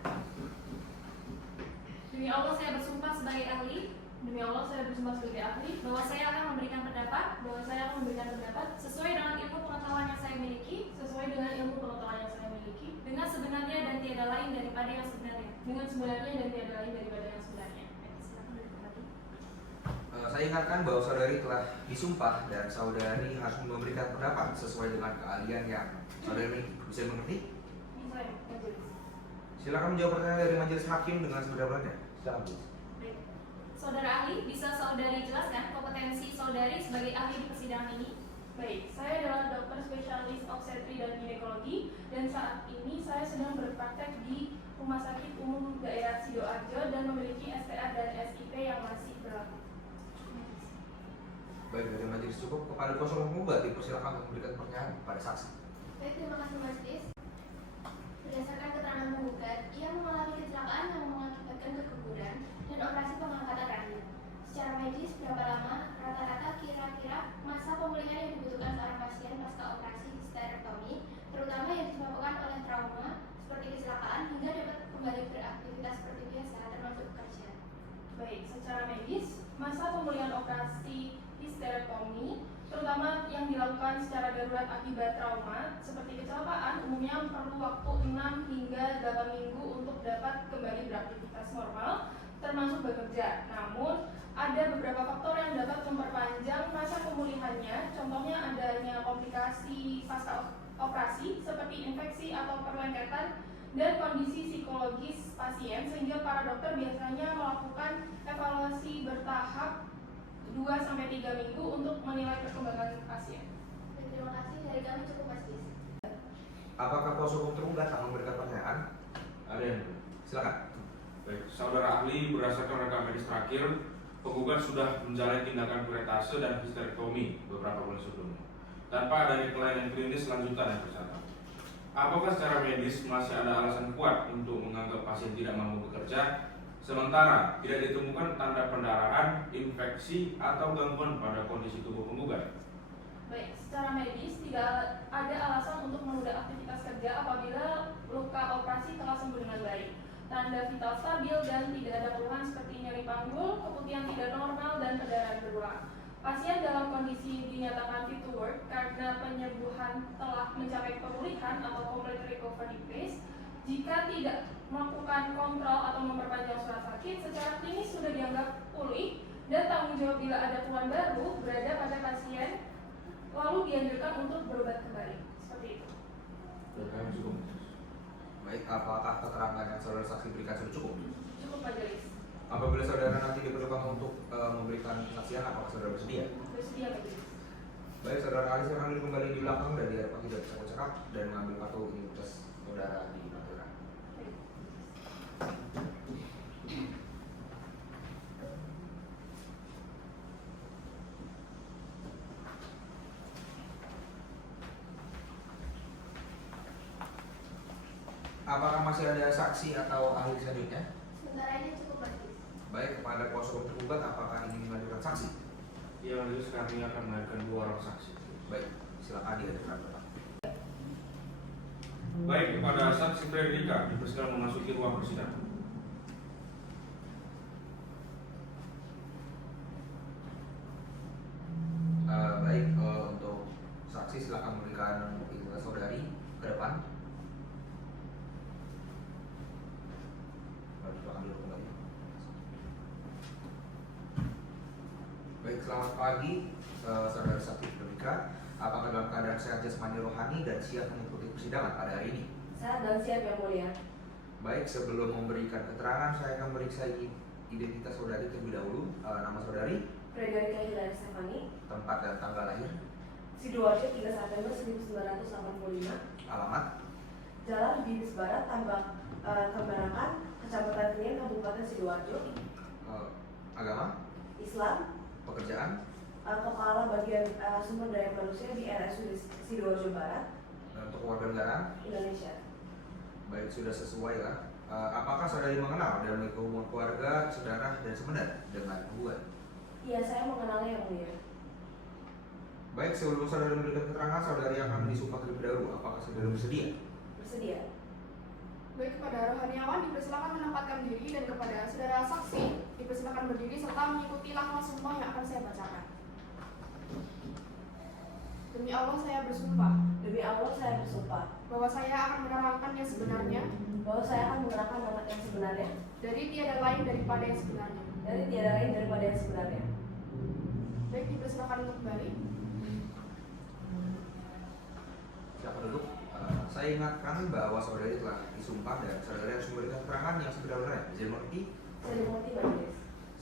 Demi Allah saya bersumpah sebagai ahli, demi Allah saya bersumpah sebagai ahli bahwa saya akan memberikan pendapat, sesuai dengan ilmu pengetahuan yang saya miliki, dengan sebenarnya dan tiada lain daripada yang sebenarnya. Silakan duduk kembali. Saya ingatkan bahwa saudari telah disumpah dan saudari harus memberikan pendapat sesuai dengan keahlian yang saudari miliki. Bisa mengerti? Bisa, majelis. Silakan menjawab pertanyaan dari majelis hakim dengan sebenar-benarnya. Silakan. Baik. Saudara ahli, bisa saudari jelaskan kompetensi saudari sebagai ahli di persidangan ini? Baik, saya adalah dokter spesialis obstetri dan ginekologi dan saat ini saya sedang berpraktek di Rumah Sakit Umum Daerah Sidoarjo dan memiliki STA dan SIP yang masih berlaku. Baik, dari majelis cukup. Kepada kuasa hukum penggugat dipersilakan untuk memberikan pertanyaan kepada saksi. Baik, terima kasih majelis. Berdasarkan keterangan penggugat, ia mengalami kecelakaan yang mengakibatkan keguguran dan operasi pengangkatan rahim. Secara medis, berapa lama rata-rata kira-kira masa pemulihan yang dibutuhkan seorang pasien pasca operasi histerektomi terutama yang disebabkan oleh trauma seperti kecelakaan hingga dapat kembali beraktivitas seperti biasa termasuk bekerja. Baik, secara medis, masa pemulihan operasi histerektomi terutama yang dilakukan secara darurat akibat trauma seperti kecelakaan umumnya perlu waktu 6 hingga 8 minggu untuk dapat kembali beraktivitas normal termasuk bekerja. Namun ada beberapa faktor yang dapat memperpanjang masa pemulihannya, contohnya adanya komplikasi pasca operasi seperti infeksi atau perlengketan dan kondisi psikologis pasien, sehingga para dokter biasanya melakukan evaluasi bertahap 2-3 minggu untuk menilai perkembangan pasien. Terima kasih, dari kami cukup Mas Dis. Apakah kuasa hukum tergugat akan memberikan pertanyaan? Ada yang Silakan. baik, saudara ahli, berdasarkan rekam medis terakhir, penggugat sudah menjalani tindakan kuretase dan histerektomi beberapa bulan sebelumnya tanpa adanya kelainan klinis lanjutan yang tercatat. Apakah secara medis masih ada alasan kuat untuk menganggap pasien tidak mampu bekerja, sementara tidak ditemukan tanda pendarahan, infeksi, atau gangguan pada kondisi tubuh penggugat? Baik, secara medis tidak ada alasan untuk menunda aktivitas kerja apabila luka operasi telah sembuh dengan baik. Tanda vital stabil dan tidak ada keluhan seperti nyeri panggul, keputihan tidak normal, dan perdarahan berulang. Pasien dalam kondisi dinyatakan fit to work karena penyembuhan telah mencapai pemulihan atau complete recovery phase. Jika tidak melakukan kontrol atau memperpanjang surat sakit, secara klinis sudah dianggap pulih dan tanggung jawab bila ada keluhan baru berada pada pasien, lalu dianjurkan untuk berobat kembali. Seperti itu. Kami cukup. Baik, apakah keterangan yang saudara saksi berikan sudah cukup? Cukup majelis. Apabila saudara nanti diperlukan untuk memberikan kesaksian, apakah saudara bersedia? Bersedia majelis. Baik, saudara ahli silakan duduk kembali di belakang dan diharapkan tidak bercakap-cakap dan mengambil kartu identitas saudara di belakang. Apakah masih ada saksi atau ahli selanjutnya? Sementara ini cukup Mas Dis. Baik, kepada kuasa hukum tergugat, apakah ingin menghadirkan saksi? Yang lanjut kami akan menghadirkan 2 orang saksi. Baik, silakan dihadirkan Bapak. Baik, kepada saksi Fredrika dipersilakan memasuki ruang persidangan. Baik, untuk saksi silakan memberikan identitas saudari ke depan. Silakan duduk kembali. Baik, selamat pagi saudara saksi Fredrika. Apakah dalam keadaan sehat jasmani rohani dan siap mengikuti persidangan pada hari ini? Sehat dan siap yang mulia. Baik, sebelum memberikan keterangan, saya akan meriksa identitas saudari terlebih dahulu. Nama saudari, Fredrika Hilary Stefani, tempat dan tanggal lahir, Sidoarjo 3 September 1985, alamat, Jalan Bibis Barat, Tambak Kembarakan, Kecamatan Kenyir, Kabupaten Sidoarjo, agama, Islam, pekerjaan, Kepala Bagian Sumber Daya Manusia di RSUD Sidoarjo Barat, untuk keluarga negara. Indonesia. Baik, sudah sesuai lah. Apakah saudari mengenal dan memiliki hubungan keluarga, saudara, dan semenar dengan penggugat? Iya, saya mengenalnya yang mulia. Baik, sebelum saudari memberikan keterangan, saudari akan disumpah terlebih dahulu. Apakah saudari bersedia? Bersedia. Baik, kepada rohaniawan dipersilakan menempatkan diri dan kepada saudara saksi dipersilakan berdiri serta mengikuti lafaz sumpah yang akan saya bacakan. Demi Allah saya bersumpah Demi Allah saya bersumpah bahwa saya akan menerangkan yang sebenarnya bahwa saya akan menerangkan nama yang sebenarnya dari tiada lain daripada yang sebenarnya. dari tiada lain daripada yang sebenarnya. Baik, dipersilakan untuk kembali. Silakan duduk. Saya ingatkan bahwa saudari telah disumpah dan saudari harus memberikan keterangan yang sebenarnya. Izin mengerti? Saya dimengerti, majelis.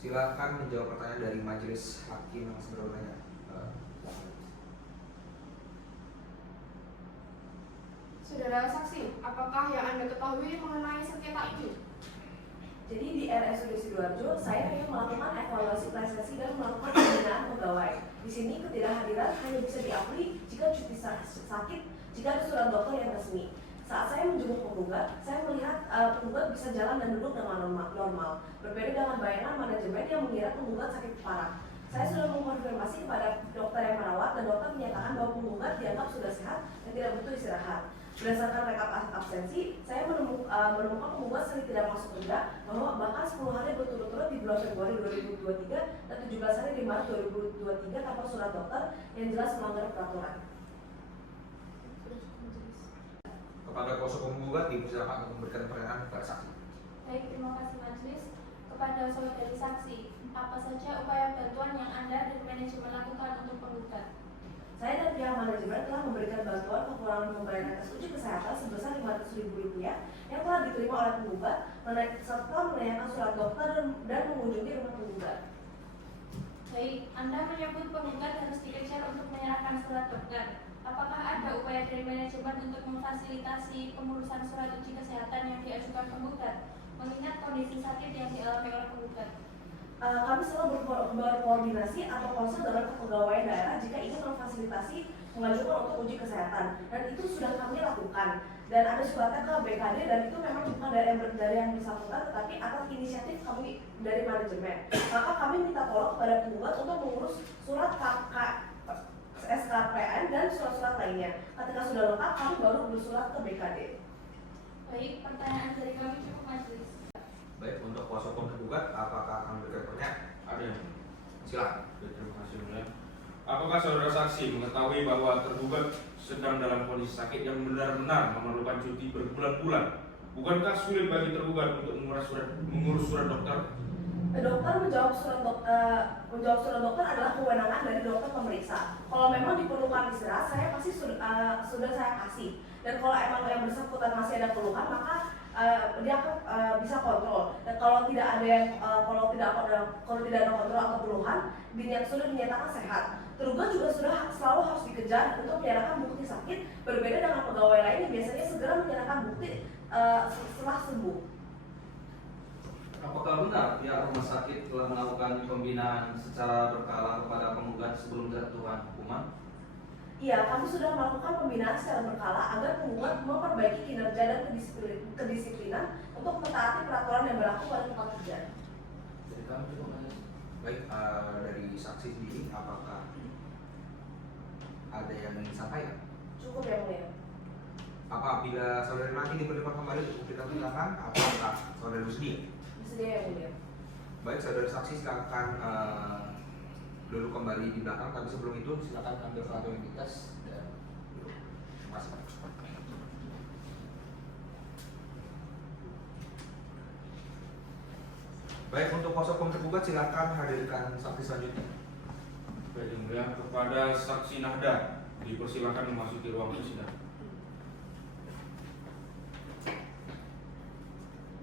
Silakan menjawab pertanyaan dari majelis hakim yang sebenarnya. Saudara saksi, apakah yang Anda ketahui mengenai sengketa itu? Jadi di RSUD Sidoarjo, saya hanya melakukan evaluasi prestasi dan melakukan pembinaan pegawai. Di sini ketidakhadiran hanya bisa diakui jika cuti sakit, jika ada surat dokter yang resmi. Saat saya menjenguk penggugat, saya melihat penggugat bisa jalan dan duduk dengan normal. Berbeda dengan bayangan manajemen yang mengira penggugat sakit parah. Saya sudah mengkonfirmasi kepada dokter yang merawat dan dokter menyatakan bahwa penggugat dianggap sudah sehat dan tidak butuh istirahat. Berdasarkan rekap absensi, saya menemukan penggugat sering tidak masuk kerja, bahwa bahkan 10 hari berturut-turut di bulan Februari 2023 dan 17 hari di Maret 2023 tanpa surat dokter yang jelas melanggar peraturan. Kepada kuasa penggugat dipersilakan untuk memberikan keterangan kepada saksi. Baik, terima kasih majelis. Kepada saudari saksi, apa saja upaya bantuan yang Anda dan manajemen lakukan untuk penggugat? Saya dan pihak manajemen telah memberikan bantuan kekurangan pembayaran tes uji kesehatan sebesar Rp500.000 yang telah diterima oleh penggugat, serta menanyakan surat dokter dan mengunjungi rumah penggugat. Baik, Anda menyebut penggugat harus dikejar untuk menyerahkan surat dokter. Apakah ada upaya dari manajemen untuk memfasilitasi pengurusan surat uji kesehatan yang diajukan penggugat, mengingat kondisi sakit yang dialami oleh penggugat? Kami selalu berkoordinasi atau konsul dengan kepegawaian daerah jika ingin memfasilitasi mengajukan untuk uji kesehatan, dan itu sudah kami lakukan. Dan ada suratnya ke BKD, dan itu memang bukan dari yang bersangkutan, tetapi atas inisiatif kami dari manajemen. Maka kami minta tolong kepada penggugat untuk mengurus surat SKPN dan surat-surat lainnya. Ketika sudah lengkap, kami baru bersurat ke BKD. Baik, pertanyaan dari kami cukup majelis. Baik, untuk kuasa hukum tergugat, apakah akan memberikan pertanyaan? Ada yang Silakan. terima kasih mulia. Apakah saudara saksi mengetahui bahwa tergugat sedang dalam kondisi sakit yang benar-benar memerlukan cuti berbulan-bulan? Bukankah sulit bagi tergugat untuk mengurus surat dokter? Dokter menjawab surat dokter adalah kewenangan dari dokter pemeriksa. Kalau memang diperlukan istirahat, saya pasti sudah saya kasih. Dan kalau emang yang bersangkutan masih ada keluhan, maka dia akan bisa kontrol. Dan kalau tidak ada kalau tidak ada kontrol atau keluhan, sudah dinyatakan sehat. Tergugat juga sudah selalu harus dikejar untuk menyerahkan bukti sakit. Berbeda dengan pegawai lain yang biasanya segera menyerahkan bukti setelah sembuh. Apakah benar pihak rumah sakit telah melakukan pembinaan secara berkala kepada penggugat sebelum jatuhan hukuman? Iya, kami sudah melakukan pembinaan secara berkala agar penggugat memperbaiki kinerja dan kedisiplinan untuk mentaati peraturan yang berlaku pada tempat kerja. Jadi kami juga Baik, dari saksi sendiri, apakah ada yang ingin disampaikan? Cukup ya, Mulia. Apabila saudari nanti diperlukan kembali untuk memberikan keterangan, apakah saudari bersedia? Bersedia ya, Mulia. Baik, saudara saksi silakan duduk kembali di belakang, tapi sebelum itu silakan ambil foto identitas dan duduk. Terima kasih. Baik, untuk kuasa hukum tergugat silakan hadirkan saksi selanjutnya. Baik, yang mulia, kepada saksi Nahda dipersilakan memasuki ruang persidangan.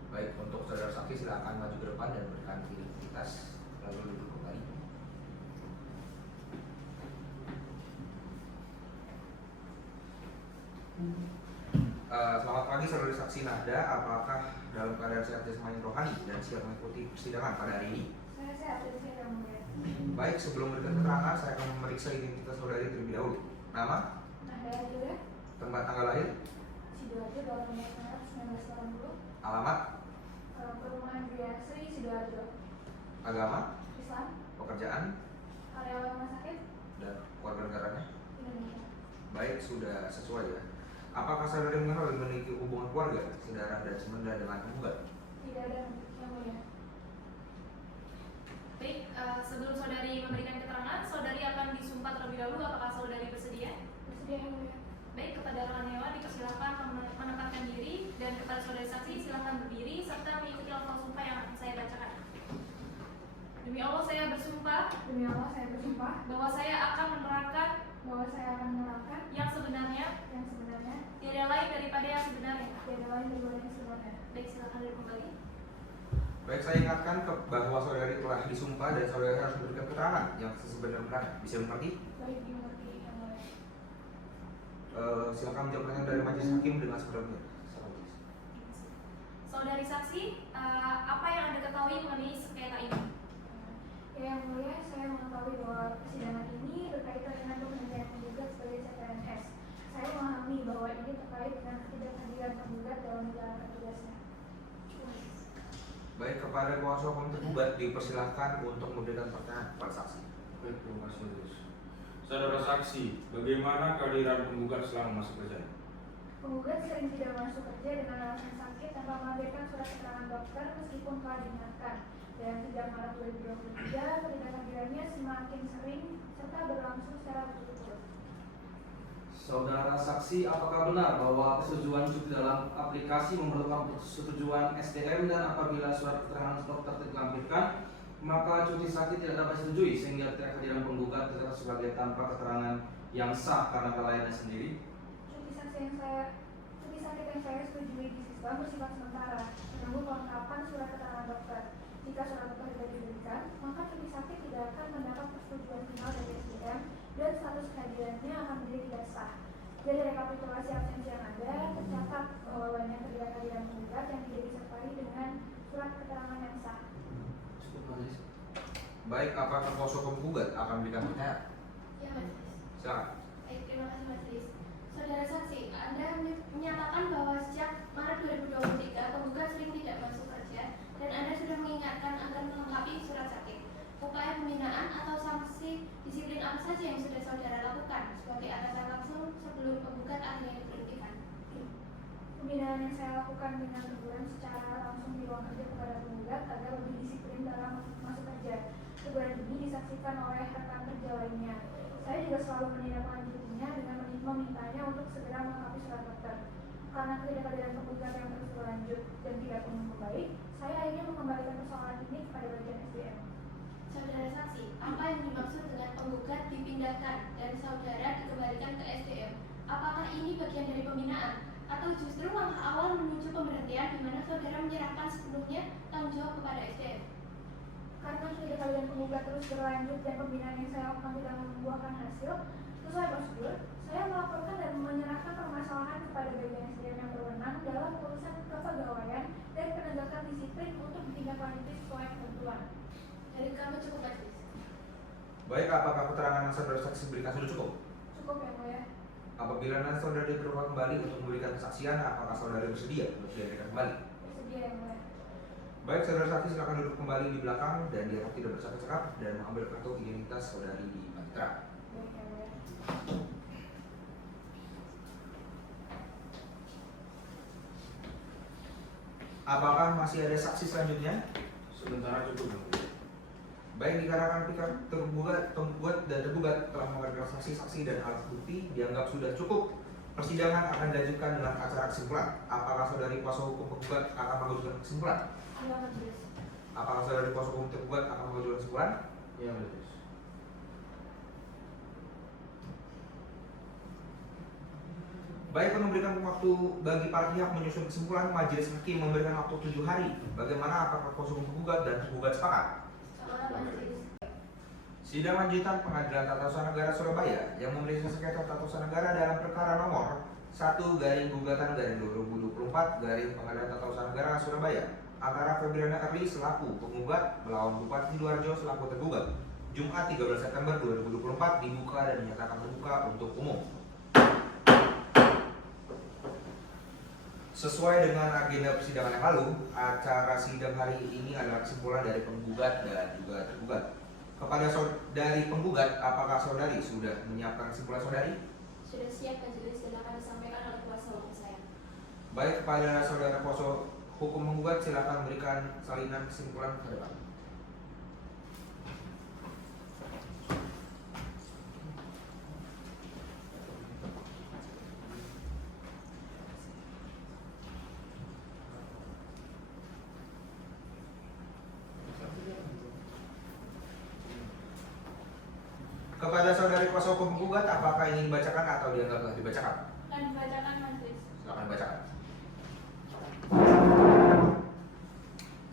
Baik, untuk saudara saksi silakan maju ke depan dan berikan identitas lalu duduk kembali. Selamat pagi saudara saksi Nahda, apakah dalam keadaan sehat jasmani rohani dan siap mengikuti persidangan pada hari ini? Saya sehat dan saya yang mulia. Baik, sebelum memberikan keterangan saya akan memeriksa identitas saudari terlebih dahulu. Nama, Nahda Julia, tempat tanggal lahir, Sidoarjo 18 Maret 1980, alamat, perumahan Gria Sri, Sidoarjo, agama, Islam, pekerjaan, karyawan rumah sakit, dan keluarga negaranya. Indonesia. Baik, sudah sesuai ya. Apakah saudari mengenal dan memiliki hubungan keluarga, saudara dan semenda dengan penggugat? Tidak ada yang mulia. Baik, sebelum saudari memberikan keterangan, saudari akan disumpah terlebih dahulu. Apakah saudari bersedia? Bersedia yang mulia. Baik, kepada rekan hewan dipersilakan menempatkan diri, dan kepada saudari saksi silakan berdiri serta mengikuti lafaz sumpah yang akan saya bacakan. Demi Allah saya bersumpah Demi Allah saya bersumpah bahwa saya akan menerangkan bahwa saya akan menerapkan yang sebenarnya tiada lain daripada yang sebenarnya. tiada lain daripada yang sebenarnya. Baik, silakan duduk kembali. Baik, saya ingatkan bahwa saudari telah disumpah dan saudari harus memberikan keterangan yang sebenarnya. Bisa mengerti? Baik, dimengerti yang mulia. Silakan menjawab pertanyaan dari majelis hakim dengan sebenarnya. Saudari saksi, apa yang Anda ketahui mengenai sengketa ini? Ya yang mulia, saya mengetahui bahwa persidangan ini berkaitan dengan pemberhentian penggugat sebagai CPNS. Saya memahami bahwa ini terkait dengan ketidakhadiran penggugat dalam menjalankan tugasnya. Baik, kepada kuasa hukum tergugat dipersilahkan untuk memberikan pertanyaan kepada saksi. Baik, terima kasih Majelis. Saudara saksi, bagaimana kehadiran penggugat selama masa kerja? Penggugat sering tidak masuk kerja dengan alasan sakit tanpa melampirkan surat keterangan dokter meskipun telah diingatkan. Dan sejak Maret 2023, ketidakhadirannya semakin sering serta berlangsung secara berturut-turut. Saudara saksi, apakah benar bahwa persetujuan cuti dalam aplikasi memerlukan persetujuan SDM dan apabila surat keterangan dokter tidak dilampirkan, maka cuti sakit tidak dapat disetujui sehingga kehadiran penggugat tercatat sebagai tanpa keterangan yang sah karena kelalaiannya sendiri? Cuti sakit yang saya setujui di siswa bersifat sementara, menunggu kelengkapan surat keterangan dokter. Jika surat dokter tidak diberikan, maka cuti sakit tidak akan mendapat persetujuan final dari SDM dan status kehadirannya akan menjadi tidak sah. Dari rekapitulasi absensi yang ada, tercatat bahwa banyak ketidakhadiran penggugat yang tidak disertai dengan surat keterangan yang sah. Cukup Majelis. Baik, apakah kuasa hukum penggugat akan memberikan pertanyaan? Ya, Majelis. Silakan. Baik, terima kasih Majelis. Saudara saksi, Anda menyatakan bahwa sejak Maret 2023 penggugat sering tidak masuk kerja dan Anda sudah mengingatkan agar melengkapi surat sakit. Upaya pembinaan atau sanksi disiplin apa saja yang sudah saudara lakukan sebagai atasan langsung sebelum penggugat akhirnya diberhentikan? Pembinaan yang saya lakukan dengan teguran secara langsung di ruang kerja kepada penggugat agar lebih disiplin dalam masuk kerja. Teguran ini disaksikan oleh rekan kerja lainnya. Saya juga selalu menindaklanjutinya dengan memintanya untuk segera melengkapi surat dokter. Karena ketidakhadiran penggugat yang terus berlanjut dan tidak kunjung membaik, saya akhirnya mengembalikan persoalan ini kepada bagian SDM. Saudara saksi, apa yang dimaksud dengan penggugat dipindahkan dan saudara dikembalikan ke SDM? Apakah ini bagian dari pembinaan? Atau justru langkah awal menuju pemberhentian di mana saudara menyerahkan sepenuhnya tanggung jawab kepada SDM? Karena ketidakhadiran penggugat terus berlanjut dan pembinaan yang saya lakukan tidak membuahkan hasil, sesuai prosedur, saya melaporkan dan menyerahkan permasalahan kepada bagian SDM yang berwenang dalam urusan kepegawaian dan penegakan disiplin untuk ditindaklanjuti sesuai ketentuan. Dari kami cukup Majelis. Baik, apakah keterangan yang saudara saksi berikan sudah cukup? Cukup ya mulia. Apabila nanti saudara diperlukan kembali untuk memberikan kesaksian, apakah saudara bersedia untuk dihadirkan kembali? Bersedia ya mulia. Baik, saudara saksi silakan duduk kembali di belakang dan diharap tidak bercakap-cakap dan mengambil kartu identitas saudari di panitera. Baik ya mulia. Apakah masih ada saksi selanjutnya? Sementara cukup. Baik, dikarenakan pihak penggugat dan tergugat telah menghadirkan saksi-saksi dan alat bukti dianggap sudah cukup, persidangan akan dilanjutkan dengan acara kesimpulan. Apakah saudari kuasa hukum penggugat akan mengajukan kesimpulan? Iya Majelis. Apakah saudari kuasa hukum tergugat akan mengajukan kesimpulan? Ya Majelis. Baik, memberikan waktu bagi para pihak menyusun kesimpulan, majelis hakim memberikan waktu 7 hari. Bagaimana apakah kuasa hukum penggugat dan tergugat sepakat? Sidang lanjutan Pengadilan Tata Usaha Negara Surabaya yang memeriksa sengketa tata usaha negara dalam perkara nomor 1/gugatan/2024 Pengadilan Tata Usaha Negara Surabaya antara Febriana Erli selaku penggugat melawan Bupati Sidoarjo selaku tergugat Jumat 13 September 2024 dibuka dan dinyatakan terbuka untuk umum. Sesuai dengan agenda persidangan yang lalu, acara sidang hari ini adalah kesimpulan dari penggugat dan juga tergugat. Kepada saudari penggugat, apakah saudari sudah menyiapkan kesimpulan saudari? Sudah siap Majelis dan akan disampaikan oleh kuasa hukum saya. Baik, kepada saudara kuasa hukum penggugat, silakan berikan salinan kesimpulan ke depan. Kepada saudari kuasa hukum penggugat, apakah ingin dibacakan atau dianggap telah dibacakan? Akan dibacakan Majelis. Silakan bacakan.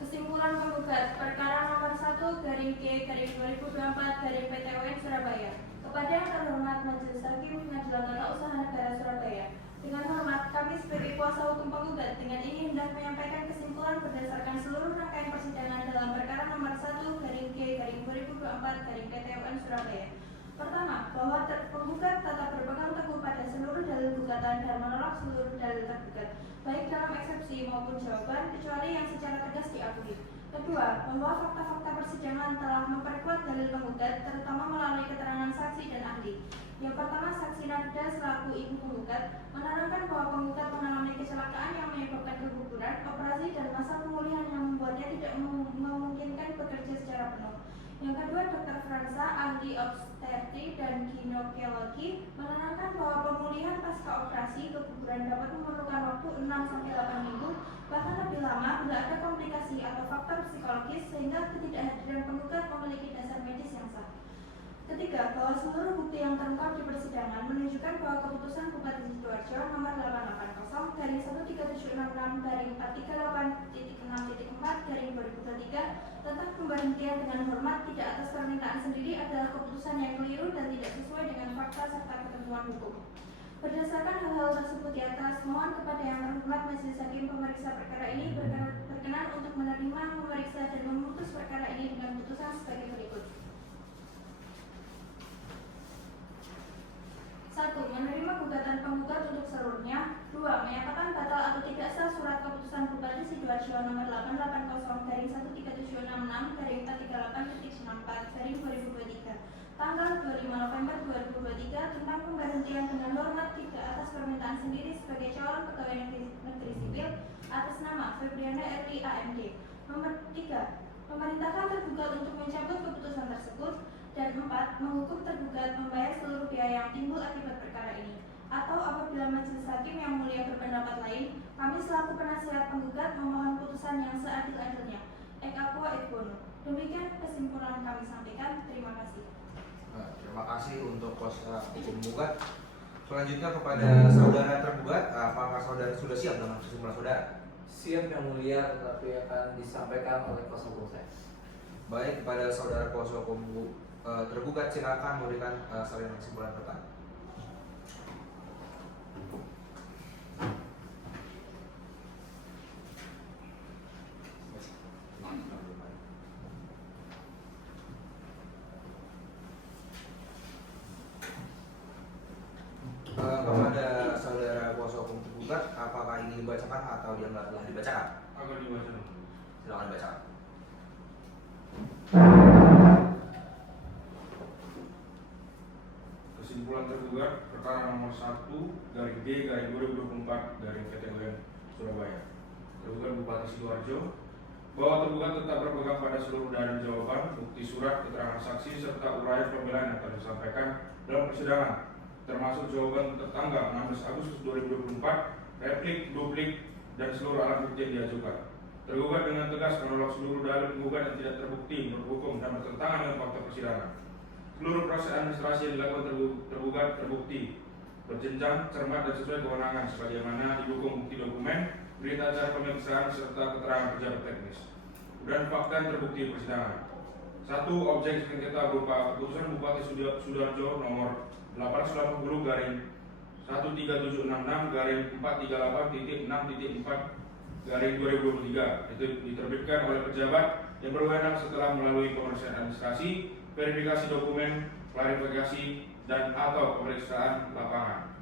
Kesimpulan penggugat perkara nomor 1/G/2024 Surabaya. Kepada yang terhormat Majelis Hakim Pengadilan Tata Usaha Negara Surabaya. Dengan hormat, kami sebagai kuasa hukum penggugat dengan ini hendak menyampaikan kesimpulan berdasarkan seluruh rangkaian persidangan dalam perkara nomor 1/G/2024 Surabaya. Pertama, bahwa penggugat tetap berpegang teguh pada seluruh dalil gugatan dan menolak seluruh dalil tergugat, baik dalam eksepsi maupun jawaban, kecuali yang secara tegas diakui. Kedua, bahwa fakta-fakta persidangan telah memperkuat dalil penggugat, terutama melalui saksi dan ahli. Yang pertama, saksi Nagda selaku ibu penggugat menerangkan bahwa penggugat mengalami kecelakaan yang menyebabkan keguguran, operasi dan masa pemulihan yang membuatnya tidak memungkinkan bekerja secara penuh. Yang kedua, Dr. Fransa, ahli obstetri dan ginekologi, menerangkan bahwa pemulihan pasca operasi keguguran dapat memerlukan waktu 6-8 minggu, bahkan lebih lama bila ada komplikasi atau faktor psikologis sehingga ketidakhadiran penggugat memiliki dasar medis yang sah. Ketiga, bahwa seluruh bukti yang terungkap di persidangan menunjukkan bahwa keputusan Bupati Sidoarjo nomor 880/316/48.6.4/2023 tentang pemberhentian dengan hormat tidak atas permintaan sendiri adalah keputusan yang keliru dan tidak sesuai dengan fakta serta ketentuan hukum. Berdasarkan hal-hal tersebut di atas, mohon kepada yang terhormat Majelis Hakim pemeriksa perkara ini berkenan untuk menerima, memeriksa dan memutus perkara ini dengan putusan sebagai berikut. 1. Menerima gugatan penggugat untuk seluruhnya. 2. Menyatakan batal atau tidak sah surat keputusan Bupati Sidoarjo nomor 880/139/438.94/2023 tanggal 25 November 2023 tentang pemberhentian dengan hormat tidak atas permintaan sendiri sebagai calon pegawai negeri sipil atas nama Febriana RI AMD. Nomor 3. Memerintahkan tergugat untuk mencabut keputusan tersebut. Dan 4. Menghukum tergugat membayar seluruh biaya yang timbul akibat perkara ini. Atau apabila Majelis Hakim yang mulia berpendapat lain, kami selaku penasihat penggugat memohon putusan yang seadil-adilnya. Ek aqua et bono. Demikian kesimpulan kami sampaikan. Terima kasih. Terima kasih untuk kuasa hukum penggugat. Selanjutnya kepada saudara tergugat, apakah saudara sudah siap dengan kesimpulan saudara? Siap yang mulia, tetapi akan disampaikan oleh kuasa hukum saya. Baik, kepada saudara kuasa hukum tergugat silakan memberikan salinan kesimpulan pertama. Kepada saudara kuasa hukum tergugat, apakah ini dibacakan atau dianggap telah dibacakan? Akan dibacakan. Silakan dibacakan. Kesimpulan tergugat perkara nomor 1/D/2024 Surabaya. Tergugat Bupati Sidoarjo bahwa tergugat tetap berpegang pada seluruh dalil jawaban, bukti surat, keterangan saksi serta uraian pembelaan yang telah disampaikan dalam persidangan, termasuk jawaban tertanggal 16 Agustus 2024, replik, duplik, dan seluruh alat bukti yang diajukan. Tergugat dengan tegas menolak seluruh dalil penggugat yang tidak terbukti menurut hukum dan bertentangan dengan fakta persidangan. Seluruh proses administrasi yang dilakukan tergugat terbukti, berjenjang, cermat dan sesuai kewenangan sebagaimana didukung bukti dokumen, berita acara pemeriksaan serta keterangan pejabat teknis. Dan fakta yang terbukti di persidangan. 1. Objek sengketa berupa keputusan Bupati Sidoarjo nomor 880/438.6.4/2023 itu diterbitkan oleh pejabat yang berwenang setelah melalui pemeriksaan administrasi, verifikasi dokumen, klarifikasi, dan atau pemeriksaan lapangan.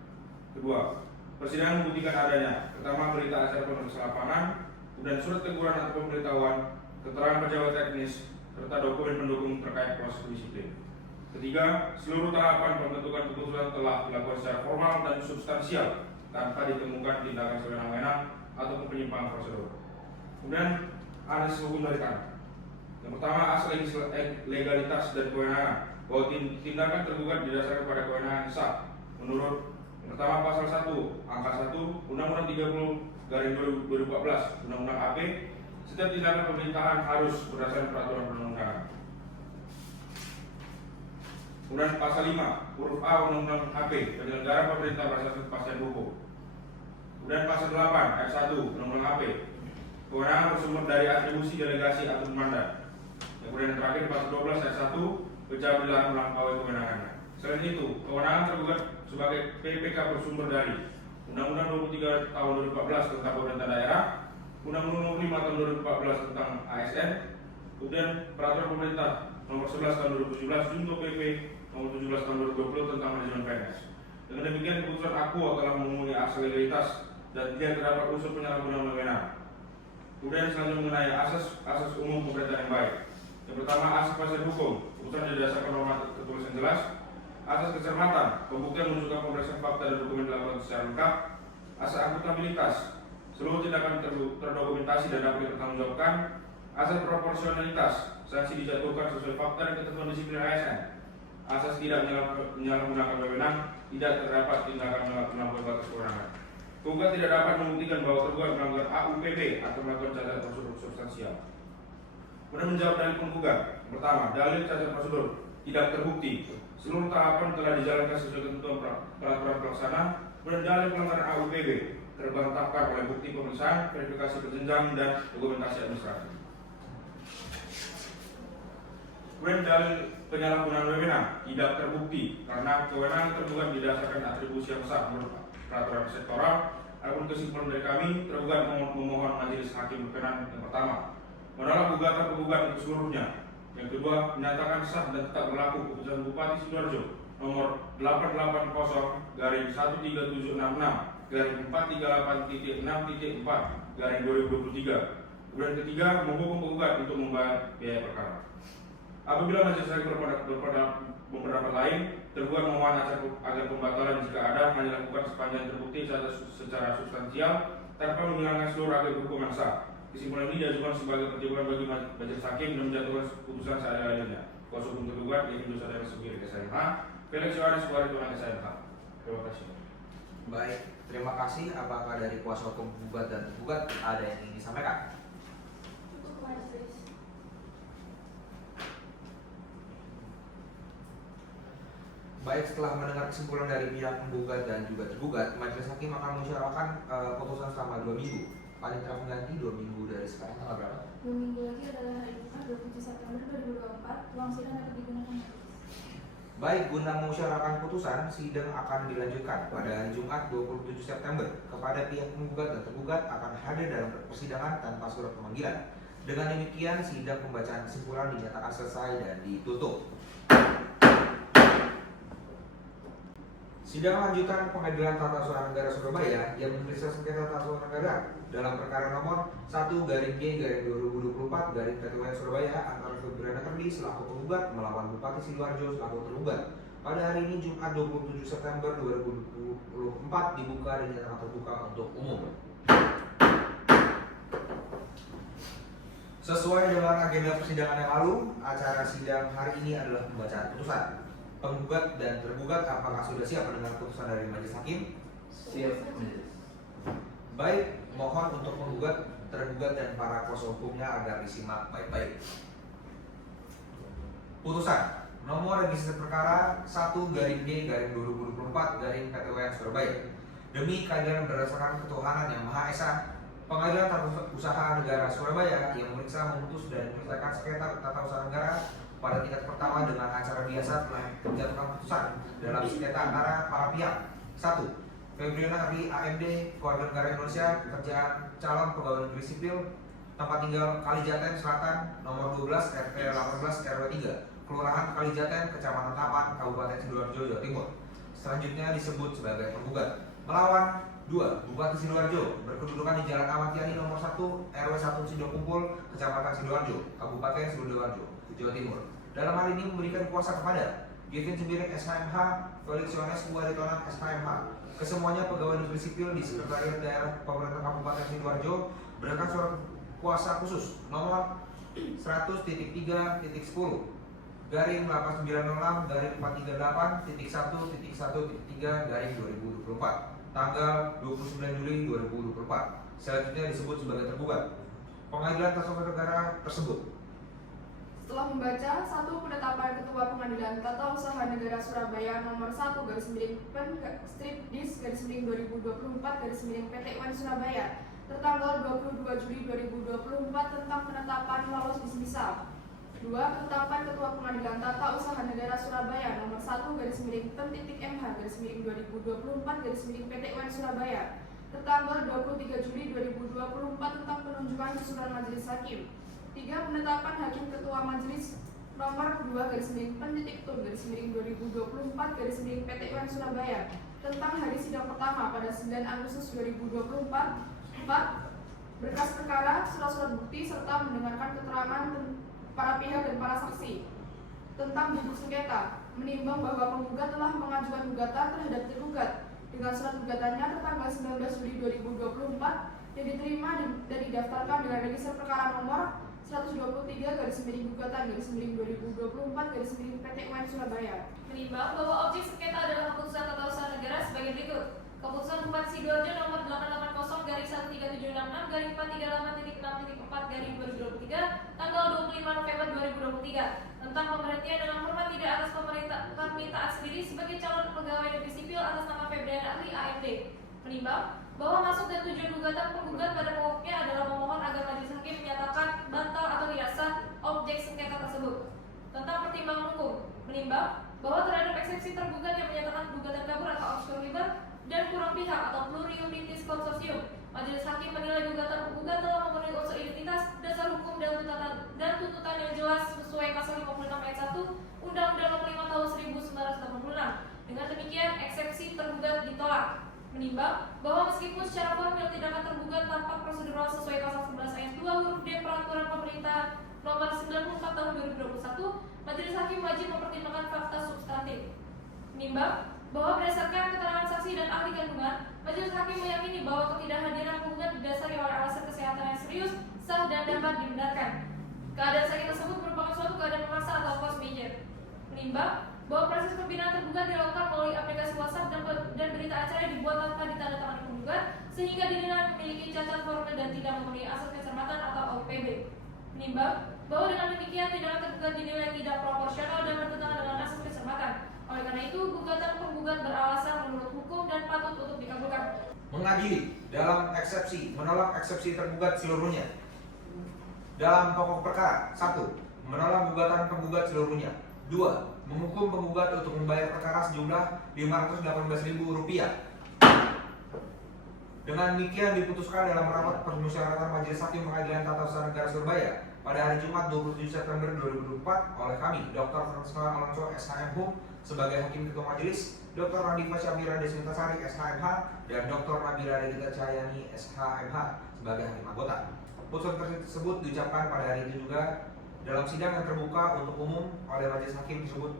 2. Persidangan membuktikan adanya pertama berita acara pemeriksaan lapangan, kemudian surat teguran atau pemberitahuan, keterangan pejabat teknis, serta dokumen pendukung terkait proses disiplin. 3. Seluruh tahapan pembentukan keputusan telah dilakukan secara formal dan substansial tanpa ditemukan tindakan sewenang-wenang ataupun penyimpangan prosedur. Kemudian analisis hukum dari kami. Yang pertama, asal legalitas dan kewenangan bahwa tindakan tergugat didasarkan pada kewenangan sah menurut yang pertama pasal 1 angka 1 Undang-Undang 30/2014 Undang-Undang AP. Setiap tindakan pemerintahan harus berdasarkan peraturan perundang-undangan. Kemudian pasal 5 huruf A Undang-Undang AP, penyelenggara pemerintah berdasarkan kepastian hukum. Kemudian pasal 8 ayat 1 Undang-Undang AP, kewenangan bersumber dari atribusi, delegasi atau mandat. Kemudian yang terakhir pasal 12 ayat 1 pejabat dilarang melampaui kewenangannya. Selain itu, kewenangan tergugat sebagai PPK bersumber dari Undang-Undang 23 tahun 2014 tentang pemerintah daerah, Undang-Undang 5 tahun 2014 tentang ASN, kemudian Peraturan Pemerintah Nomor 11 tahun 2017 Junto PP Nomor 17 tahun 2020 tentang manajemen PNS. Dengan demikian, keputusan Aqua telah memenuhi asas legalitas dan tidak terdapat unsur penyalahgunaan wewenang. Kemudian selanjutnya mengenai asas umum pemerintahan yang baik. Yang pertama, asas pasal hukum. Keputusan didasarkan norma tertulis yang jelas. Asas kecermatan, pembuktian menunjukkan pemeriksaan fakta dan dokumen dilakukan secara lengkap. Asas akuntabilitas, seluruh tindakan terdokumentasi dan dapat dipertanggungjawabkan. Asas proporsionalitas, sanksi dijatuhkan sesuai fakta dan ketentuan disiplin ASN. Asas tidak menyalahgunakan wewenang, tidak terdapat tindakan melampaui batas kewenangan. Penggugat tidak dapat membuktikan bahwa tergugat melanggar AUPB atau melakukan cacat prosedur substansial. Kemudian menjawab dalil penggugat. Pertama, dalil cacat prosedur tidak terbukti. Seluruh tahapan telah dijalankan sesuai ketentuan peraturan pelaksana. Kemudian dalil pelanggaran AUPB terbantahkan oleh bukti pemeriksaan, verifikasi berjenjang, dan dokumentasi administrasi. Kemudian dalil penyalahgunaan wewenang tidak terbukti karena kewenangan tergugat didasarkan atribusi yang sah menurut peraturan sektoral. Adapun kesimpulan dari kami, tergugat memohon majelis hakim berkenan yang pertama, menolak gugatan penggugat untuk seluruhnya. Yang kedua, menyatakan sah dan tetap berlaku keputusan Bupati Sidoarjo nomor 888-438.6.4. Kemudian ketiga, menghukum penggugat untuk membayar biaya perkara. Apabila majelis hakim berpendapat lain, tergugat memohon agar pembatalan jika ada hanya dilakukan sepanjang terbukti secara substansial tanpa menghilangkan seluruh agak hukum yang sah. Kesimpulan ini diajukan sebagai pertimbangan bagi majelis hakim dan menjatuhkan keputusan seadil-adilnya. Kuasa hukum tergugat yaitu Saudara Sugiri SMH, Felix Yohanes Warituan SMH. Terima kasih. Baik, terima kasih. Apakah dari kuasa hukum penggugat dan tergugat ada yang ingin disampaikan? Untuk majelis. Baik, setelah mendengar kesimpulan dari pihak penggugat dan juga tergugat, majelis hakim akan mensyarahkan putusan selama 2 minggu. Paling pengganti 2 minggu dari sekarang tanggal berapa? 2 minggu lagi adalah hari Jumat 27 September 2024. Ruang sidang dapat digunakan majelis. Baik, guna mensyarahkan putusan, sidang akan dilanjutkan pada hari Jumat 27 September. Kepada pihak penggugat dan tergugat akan hadir dalam persidangan tanpa surat pemanggilan. Dengan demikian, sidang pembacaan kesimpulan dinyatakan selesai dan ditutup. Sidang lanjutan Pengadilan Tata Usaha Negara Surabaya yang memeriksa sengketa tata usaha negara dalam perkara nomor 1/G/2024 Surabaya antara Febriana Erli selaku penggugat melawan Bupati Sidoarjo selaku tergugat. Pada hari ini Jumat 27 September 2024 dibuka dan dinyatakan terbuka untuk umum. Sesuai dengan agenda persidangan yang lalu, acara sidang hari ini adalah pembacaan putusan. Penggugat dan tergugat apakah sudah siap mendengar putusan dari majelis hakim? Siap. Baik, mohon untuk penggugat, tergugat dan para kuasa hukumnya agar disimak baik-baik. Putusan nomor registrasi perkara 1/G/2024 PTWN Surabaya. Demi keadilan berdasarkan ketuhanan yang Maha Esa, Pengadilan Tata Usaha Negara Surabaya yang memeriksa, memutus dan menyelesaikan sengketa tata usaha negara pada tingkat pertama dengan acara biasa telah menjatuhkan putusan dalam sengketa antara para pihak. 1. Febriana Erli AMD, Keluarga Negara Indonesia, pekerjaan calon pegawai negeri sipil, tempat tinggal Kalijaten Selatan, nomor 12 RT 18 RW 3, Kelurahan Kalijaten, Kecamatan Tapan, Kabupaten Sidoarjo, Jawa Timur. Selanjutnya disebut sebagai penggugat. Melawan 2. Bupati Sidoarjo, berkedudukan di Jalan Ahmad Yani nomor 1 RW 1 Sidokumpul, Kecamatan Sidoarjo, Kabupaten Sidoarjo, Jawa Timur. Dalam hal ini memberikan kuasa kepada Givin Sembiring SHMH, Felix Yohanes Warituan SHMH, kesemuanya pegawai negeri sipil di Sekretariat Daerah Pemerintah Kabupaten Sidoarjo berdasarkan surat kuasa khusus nomor 100.306/438.1.1.3 tanggal 29 Juli 2024. Selanjutnya disebut sebagai tergugat. Pengadilan Tata Usaha Negara tersebut Setelah membaca, 1. Penetapan Ketua Pengadilan Tata Usaha Negara Surabaya nomor 1/Pen/Dis/2024/PT Surabaya tertanggal 22 Juli 2024 tentang penetapan lolos dismisal. 2. Penetapan Ketua Pengadilan Tata Usaha Negara Surabaya nomor 1/Pen/M/2024/PT Surabaya tertanggal 23 Juli 2024 tentang penunjukan susunan majelis hakim. 3. Penetapan Hakim Ketua Majelis nomor 2/Pen/Tun/2024/PT Surabaya tentang hari sidang pertama pada 9 Agustus 2024. 4. Berkas perkara, surat-surat bukti serta mendengarkan keterangan para pihak dan para saksi tentang buku sengketa. menimbang bahwa penggugat telah mengajukan gugatan terhadap tergugat dengan surat gugatannya tertanggal 19 Juli 2024 yang diterima dan didaftarkan dengan register perkara nomor 123/2024/2024/PT UN Surabaya. Menimbang bahwa objek sengketa adalah keputusan tata usaha negara sebagai berikut. Keputusan Bupati Sidoarjo nomor 880/138.6.4/2023 tanggal 25 November 2023 tentang pemberhentian dengan hormat tidak atas permintaan sendiri sebagai calon pegawai negeri sipil atas nama Febriana Arli AMD. Menimbang bahwa maksud dan tujuan gugatan penggugat pada pokoknya adalah memohon agar majelis hakim menyatakan batal atau tidak sah objek sengketa tersebut. Tentang pertimbangan hukum, menimbang bahwa terhadap eksepsi tergugat yang menyatakan gugatan kabur atau obscure liber dan kurang pihak atau pluriunitis konsorsium, majelis hakim menilai gugatan penggugat telah memenuhi unsur identitas, dasar hukum dan tuntutan yang jelas sesuai pasal 56 ayat 1 Undang-Undang Nomor 5 Tahun 1986. Dengan demikian, eksepsi tergugat ditolak. Menimbang bahwa meskipun secara formil tindakan tergugat tampak prosedural sesuai pasal 11 ayat 2 huruf D Peraturan Pemerintah Nomor 94 Tahun 2021, majelis hakim wajib mempertimbangkan fakta substantif. Menimbang bahwa berdasarkan keterangan saksi dan ahli kandungan, majelis hakim meyakini bahwa ketidakhadiran penggugat didasari oleh alasan kesehatan yang serius, sah dan dapat dibenarkan. Keadaan sakit tersebut merupakan suatu keadaan memaksa atau force majeure. Menimbang bahwa proses pembinaan tergugat dilakukan melalui aplikasi WhatsApp dan berita acara dibuat tanpa ditandatangani penggugat sehingga dinilai memiliki cacat formil dan tidak memenuhi asas kecermatan atau OPB. Menimbang bahwa dengan demikian tindakan tergugat dinilai tidak proporsional dan bertentangan dengan asas kecermatan. Oleh karena itu, gugatan penggugat beralasan menurut hukum dan patut untuk dikabulkan. Mengadili dalam eksepsi, menolak eksepsi tergugat seluruhnya. Dalam pokok perkara, 1. Menolak gugatan penggugat seluruhnya. 2. Menghukum penggugat untuk membayar perkara sejumlah Rp518.000. Dengan demikian diputuskan dalam rapat permusyawaratan Majelis Hakim Pengadilan Tata Usaha Negara Surabaya pada hari Jumat 27 September 2024 oleh kami, Dr. Francisco Alonso SHM Hum sebagai Hakim Ketua Majelis, Dr. Radifa Syamira Desmintasari SHMH dan Dr. Nabila Regita Cahyani SHMH sebagai Hakim Anggota. Putusan tersebut diucapkan pada hari itu juga dalam sidang yang terbuka untuk umum oleh majelis hakim tersebut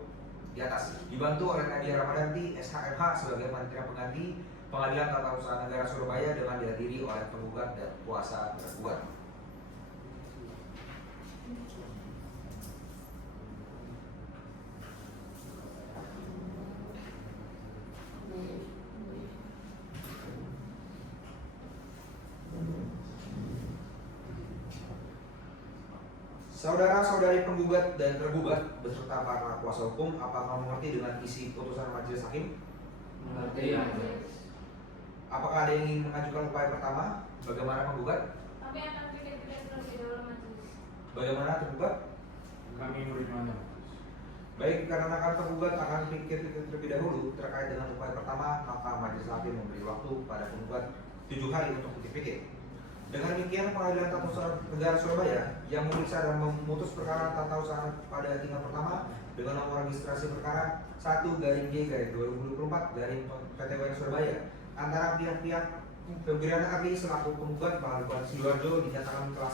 di atas, dibantu oleh Nadia Ramadanti SHMH sebagai panitia pengganti Pengadilan Tata Usaha Negara Surabaya dengan dihadiri oleh penggugat dan kuasa tergugat. Saudara-saudari penggugat dan tergugat beserta para kuasa hukum, apakah mengerti dengan isi putusan majelis hakim? Mengerti, ya. Apakah ada yang ingin mengajukan upaya pertama? Bagaimana penggugat? Kami akan pikir-pikir terlebih dahulu majelis. Bagaimana tergugat? Kami menerimanya. Baik, karena tergugat akan pikir-pikir terlebih dahulu terkait dengan upaya pertama, maka majelis hakim memberi waktu pada penggugat 7 hari untuk pikir-pikir. Dengan demikian, Pengadilan Tata Usaha Negara Surabaya yang memeriksa dan memutus perkara tata usaha pada tingkat pertama dengan nomor registrasi perkara 1/G/2024 Surabaya antara pihak-pihak Febriana Arli selaku penggugat melalui Bupati Sidoarjo dinyatakan telah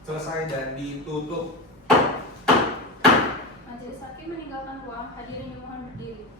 selesai dan ditutup. Majelis hakim meninggalkan ruang, hadirin dimohon berdiri.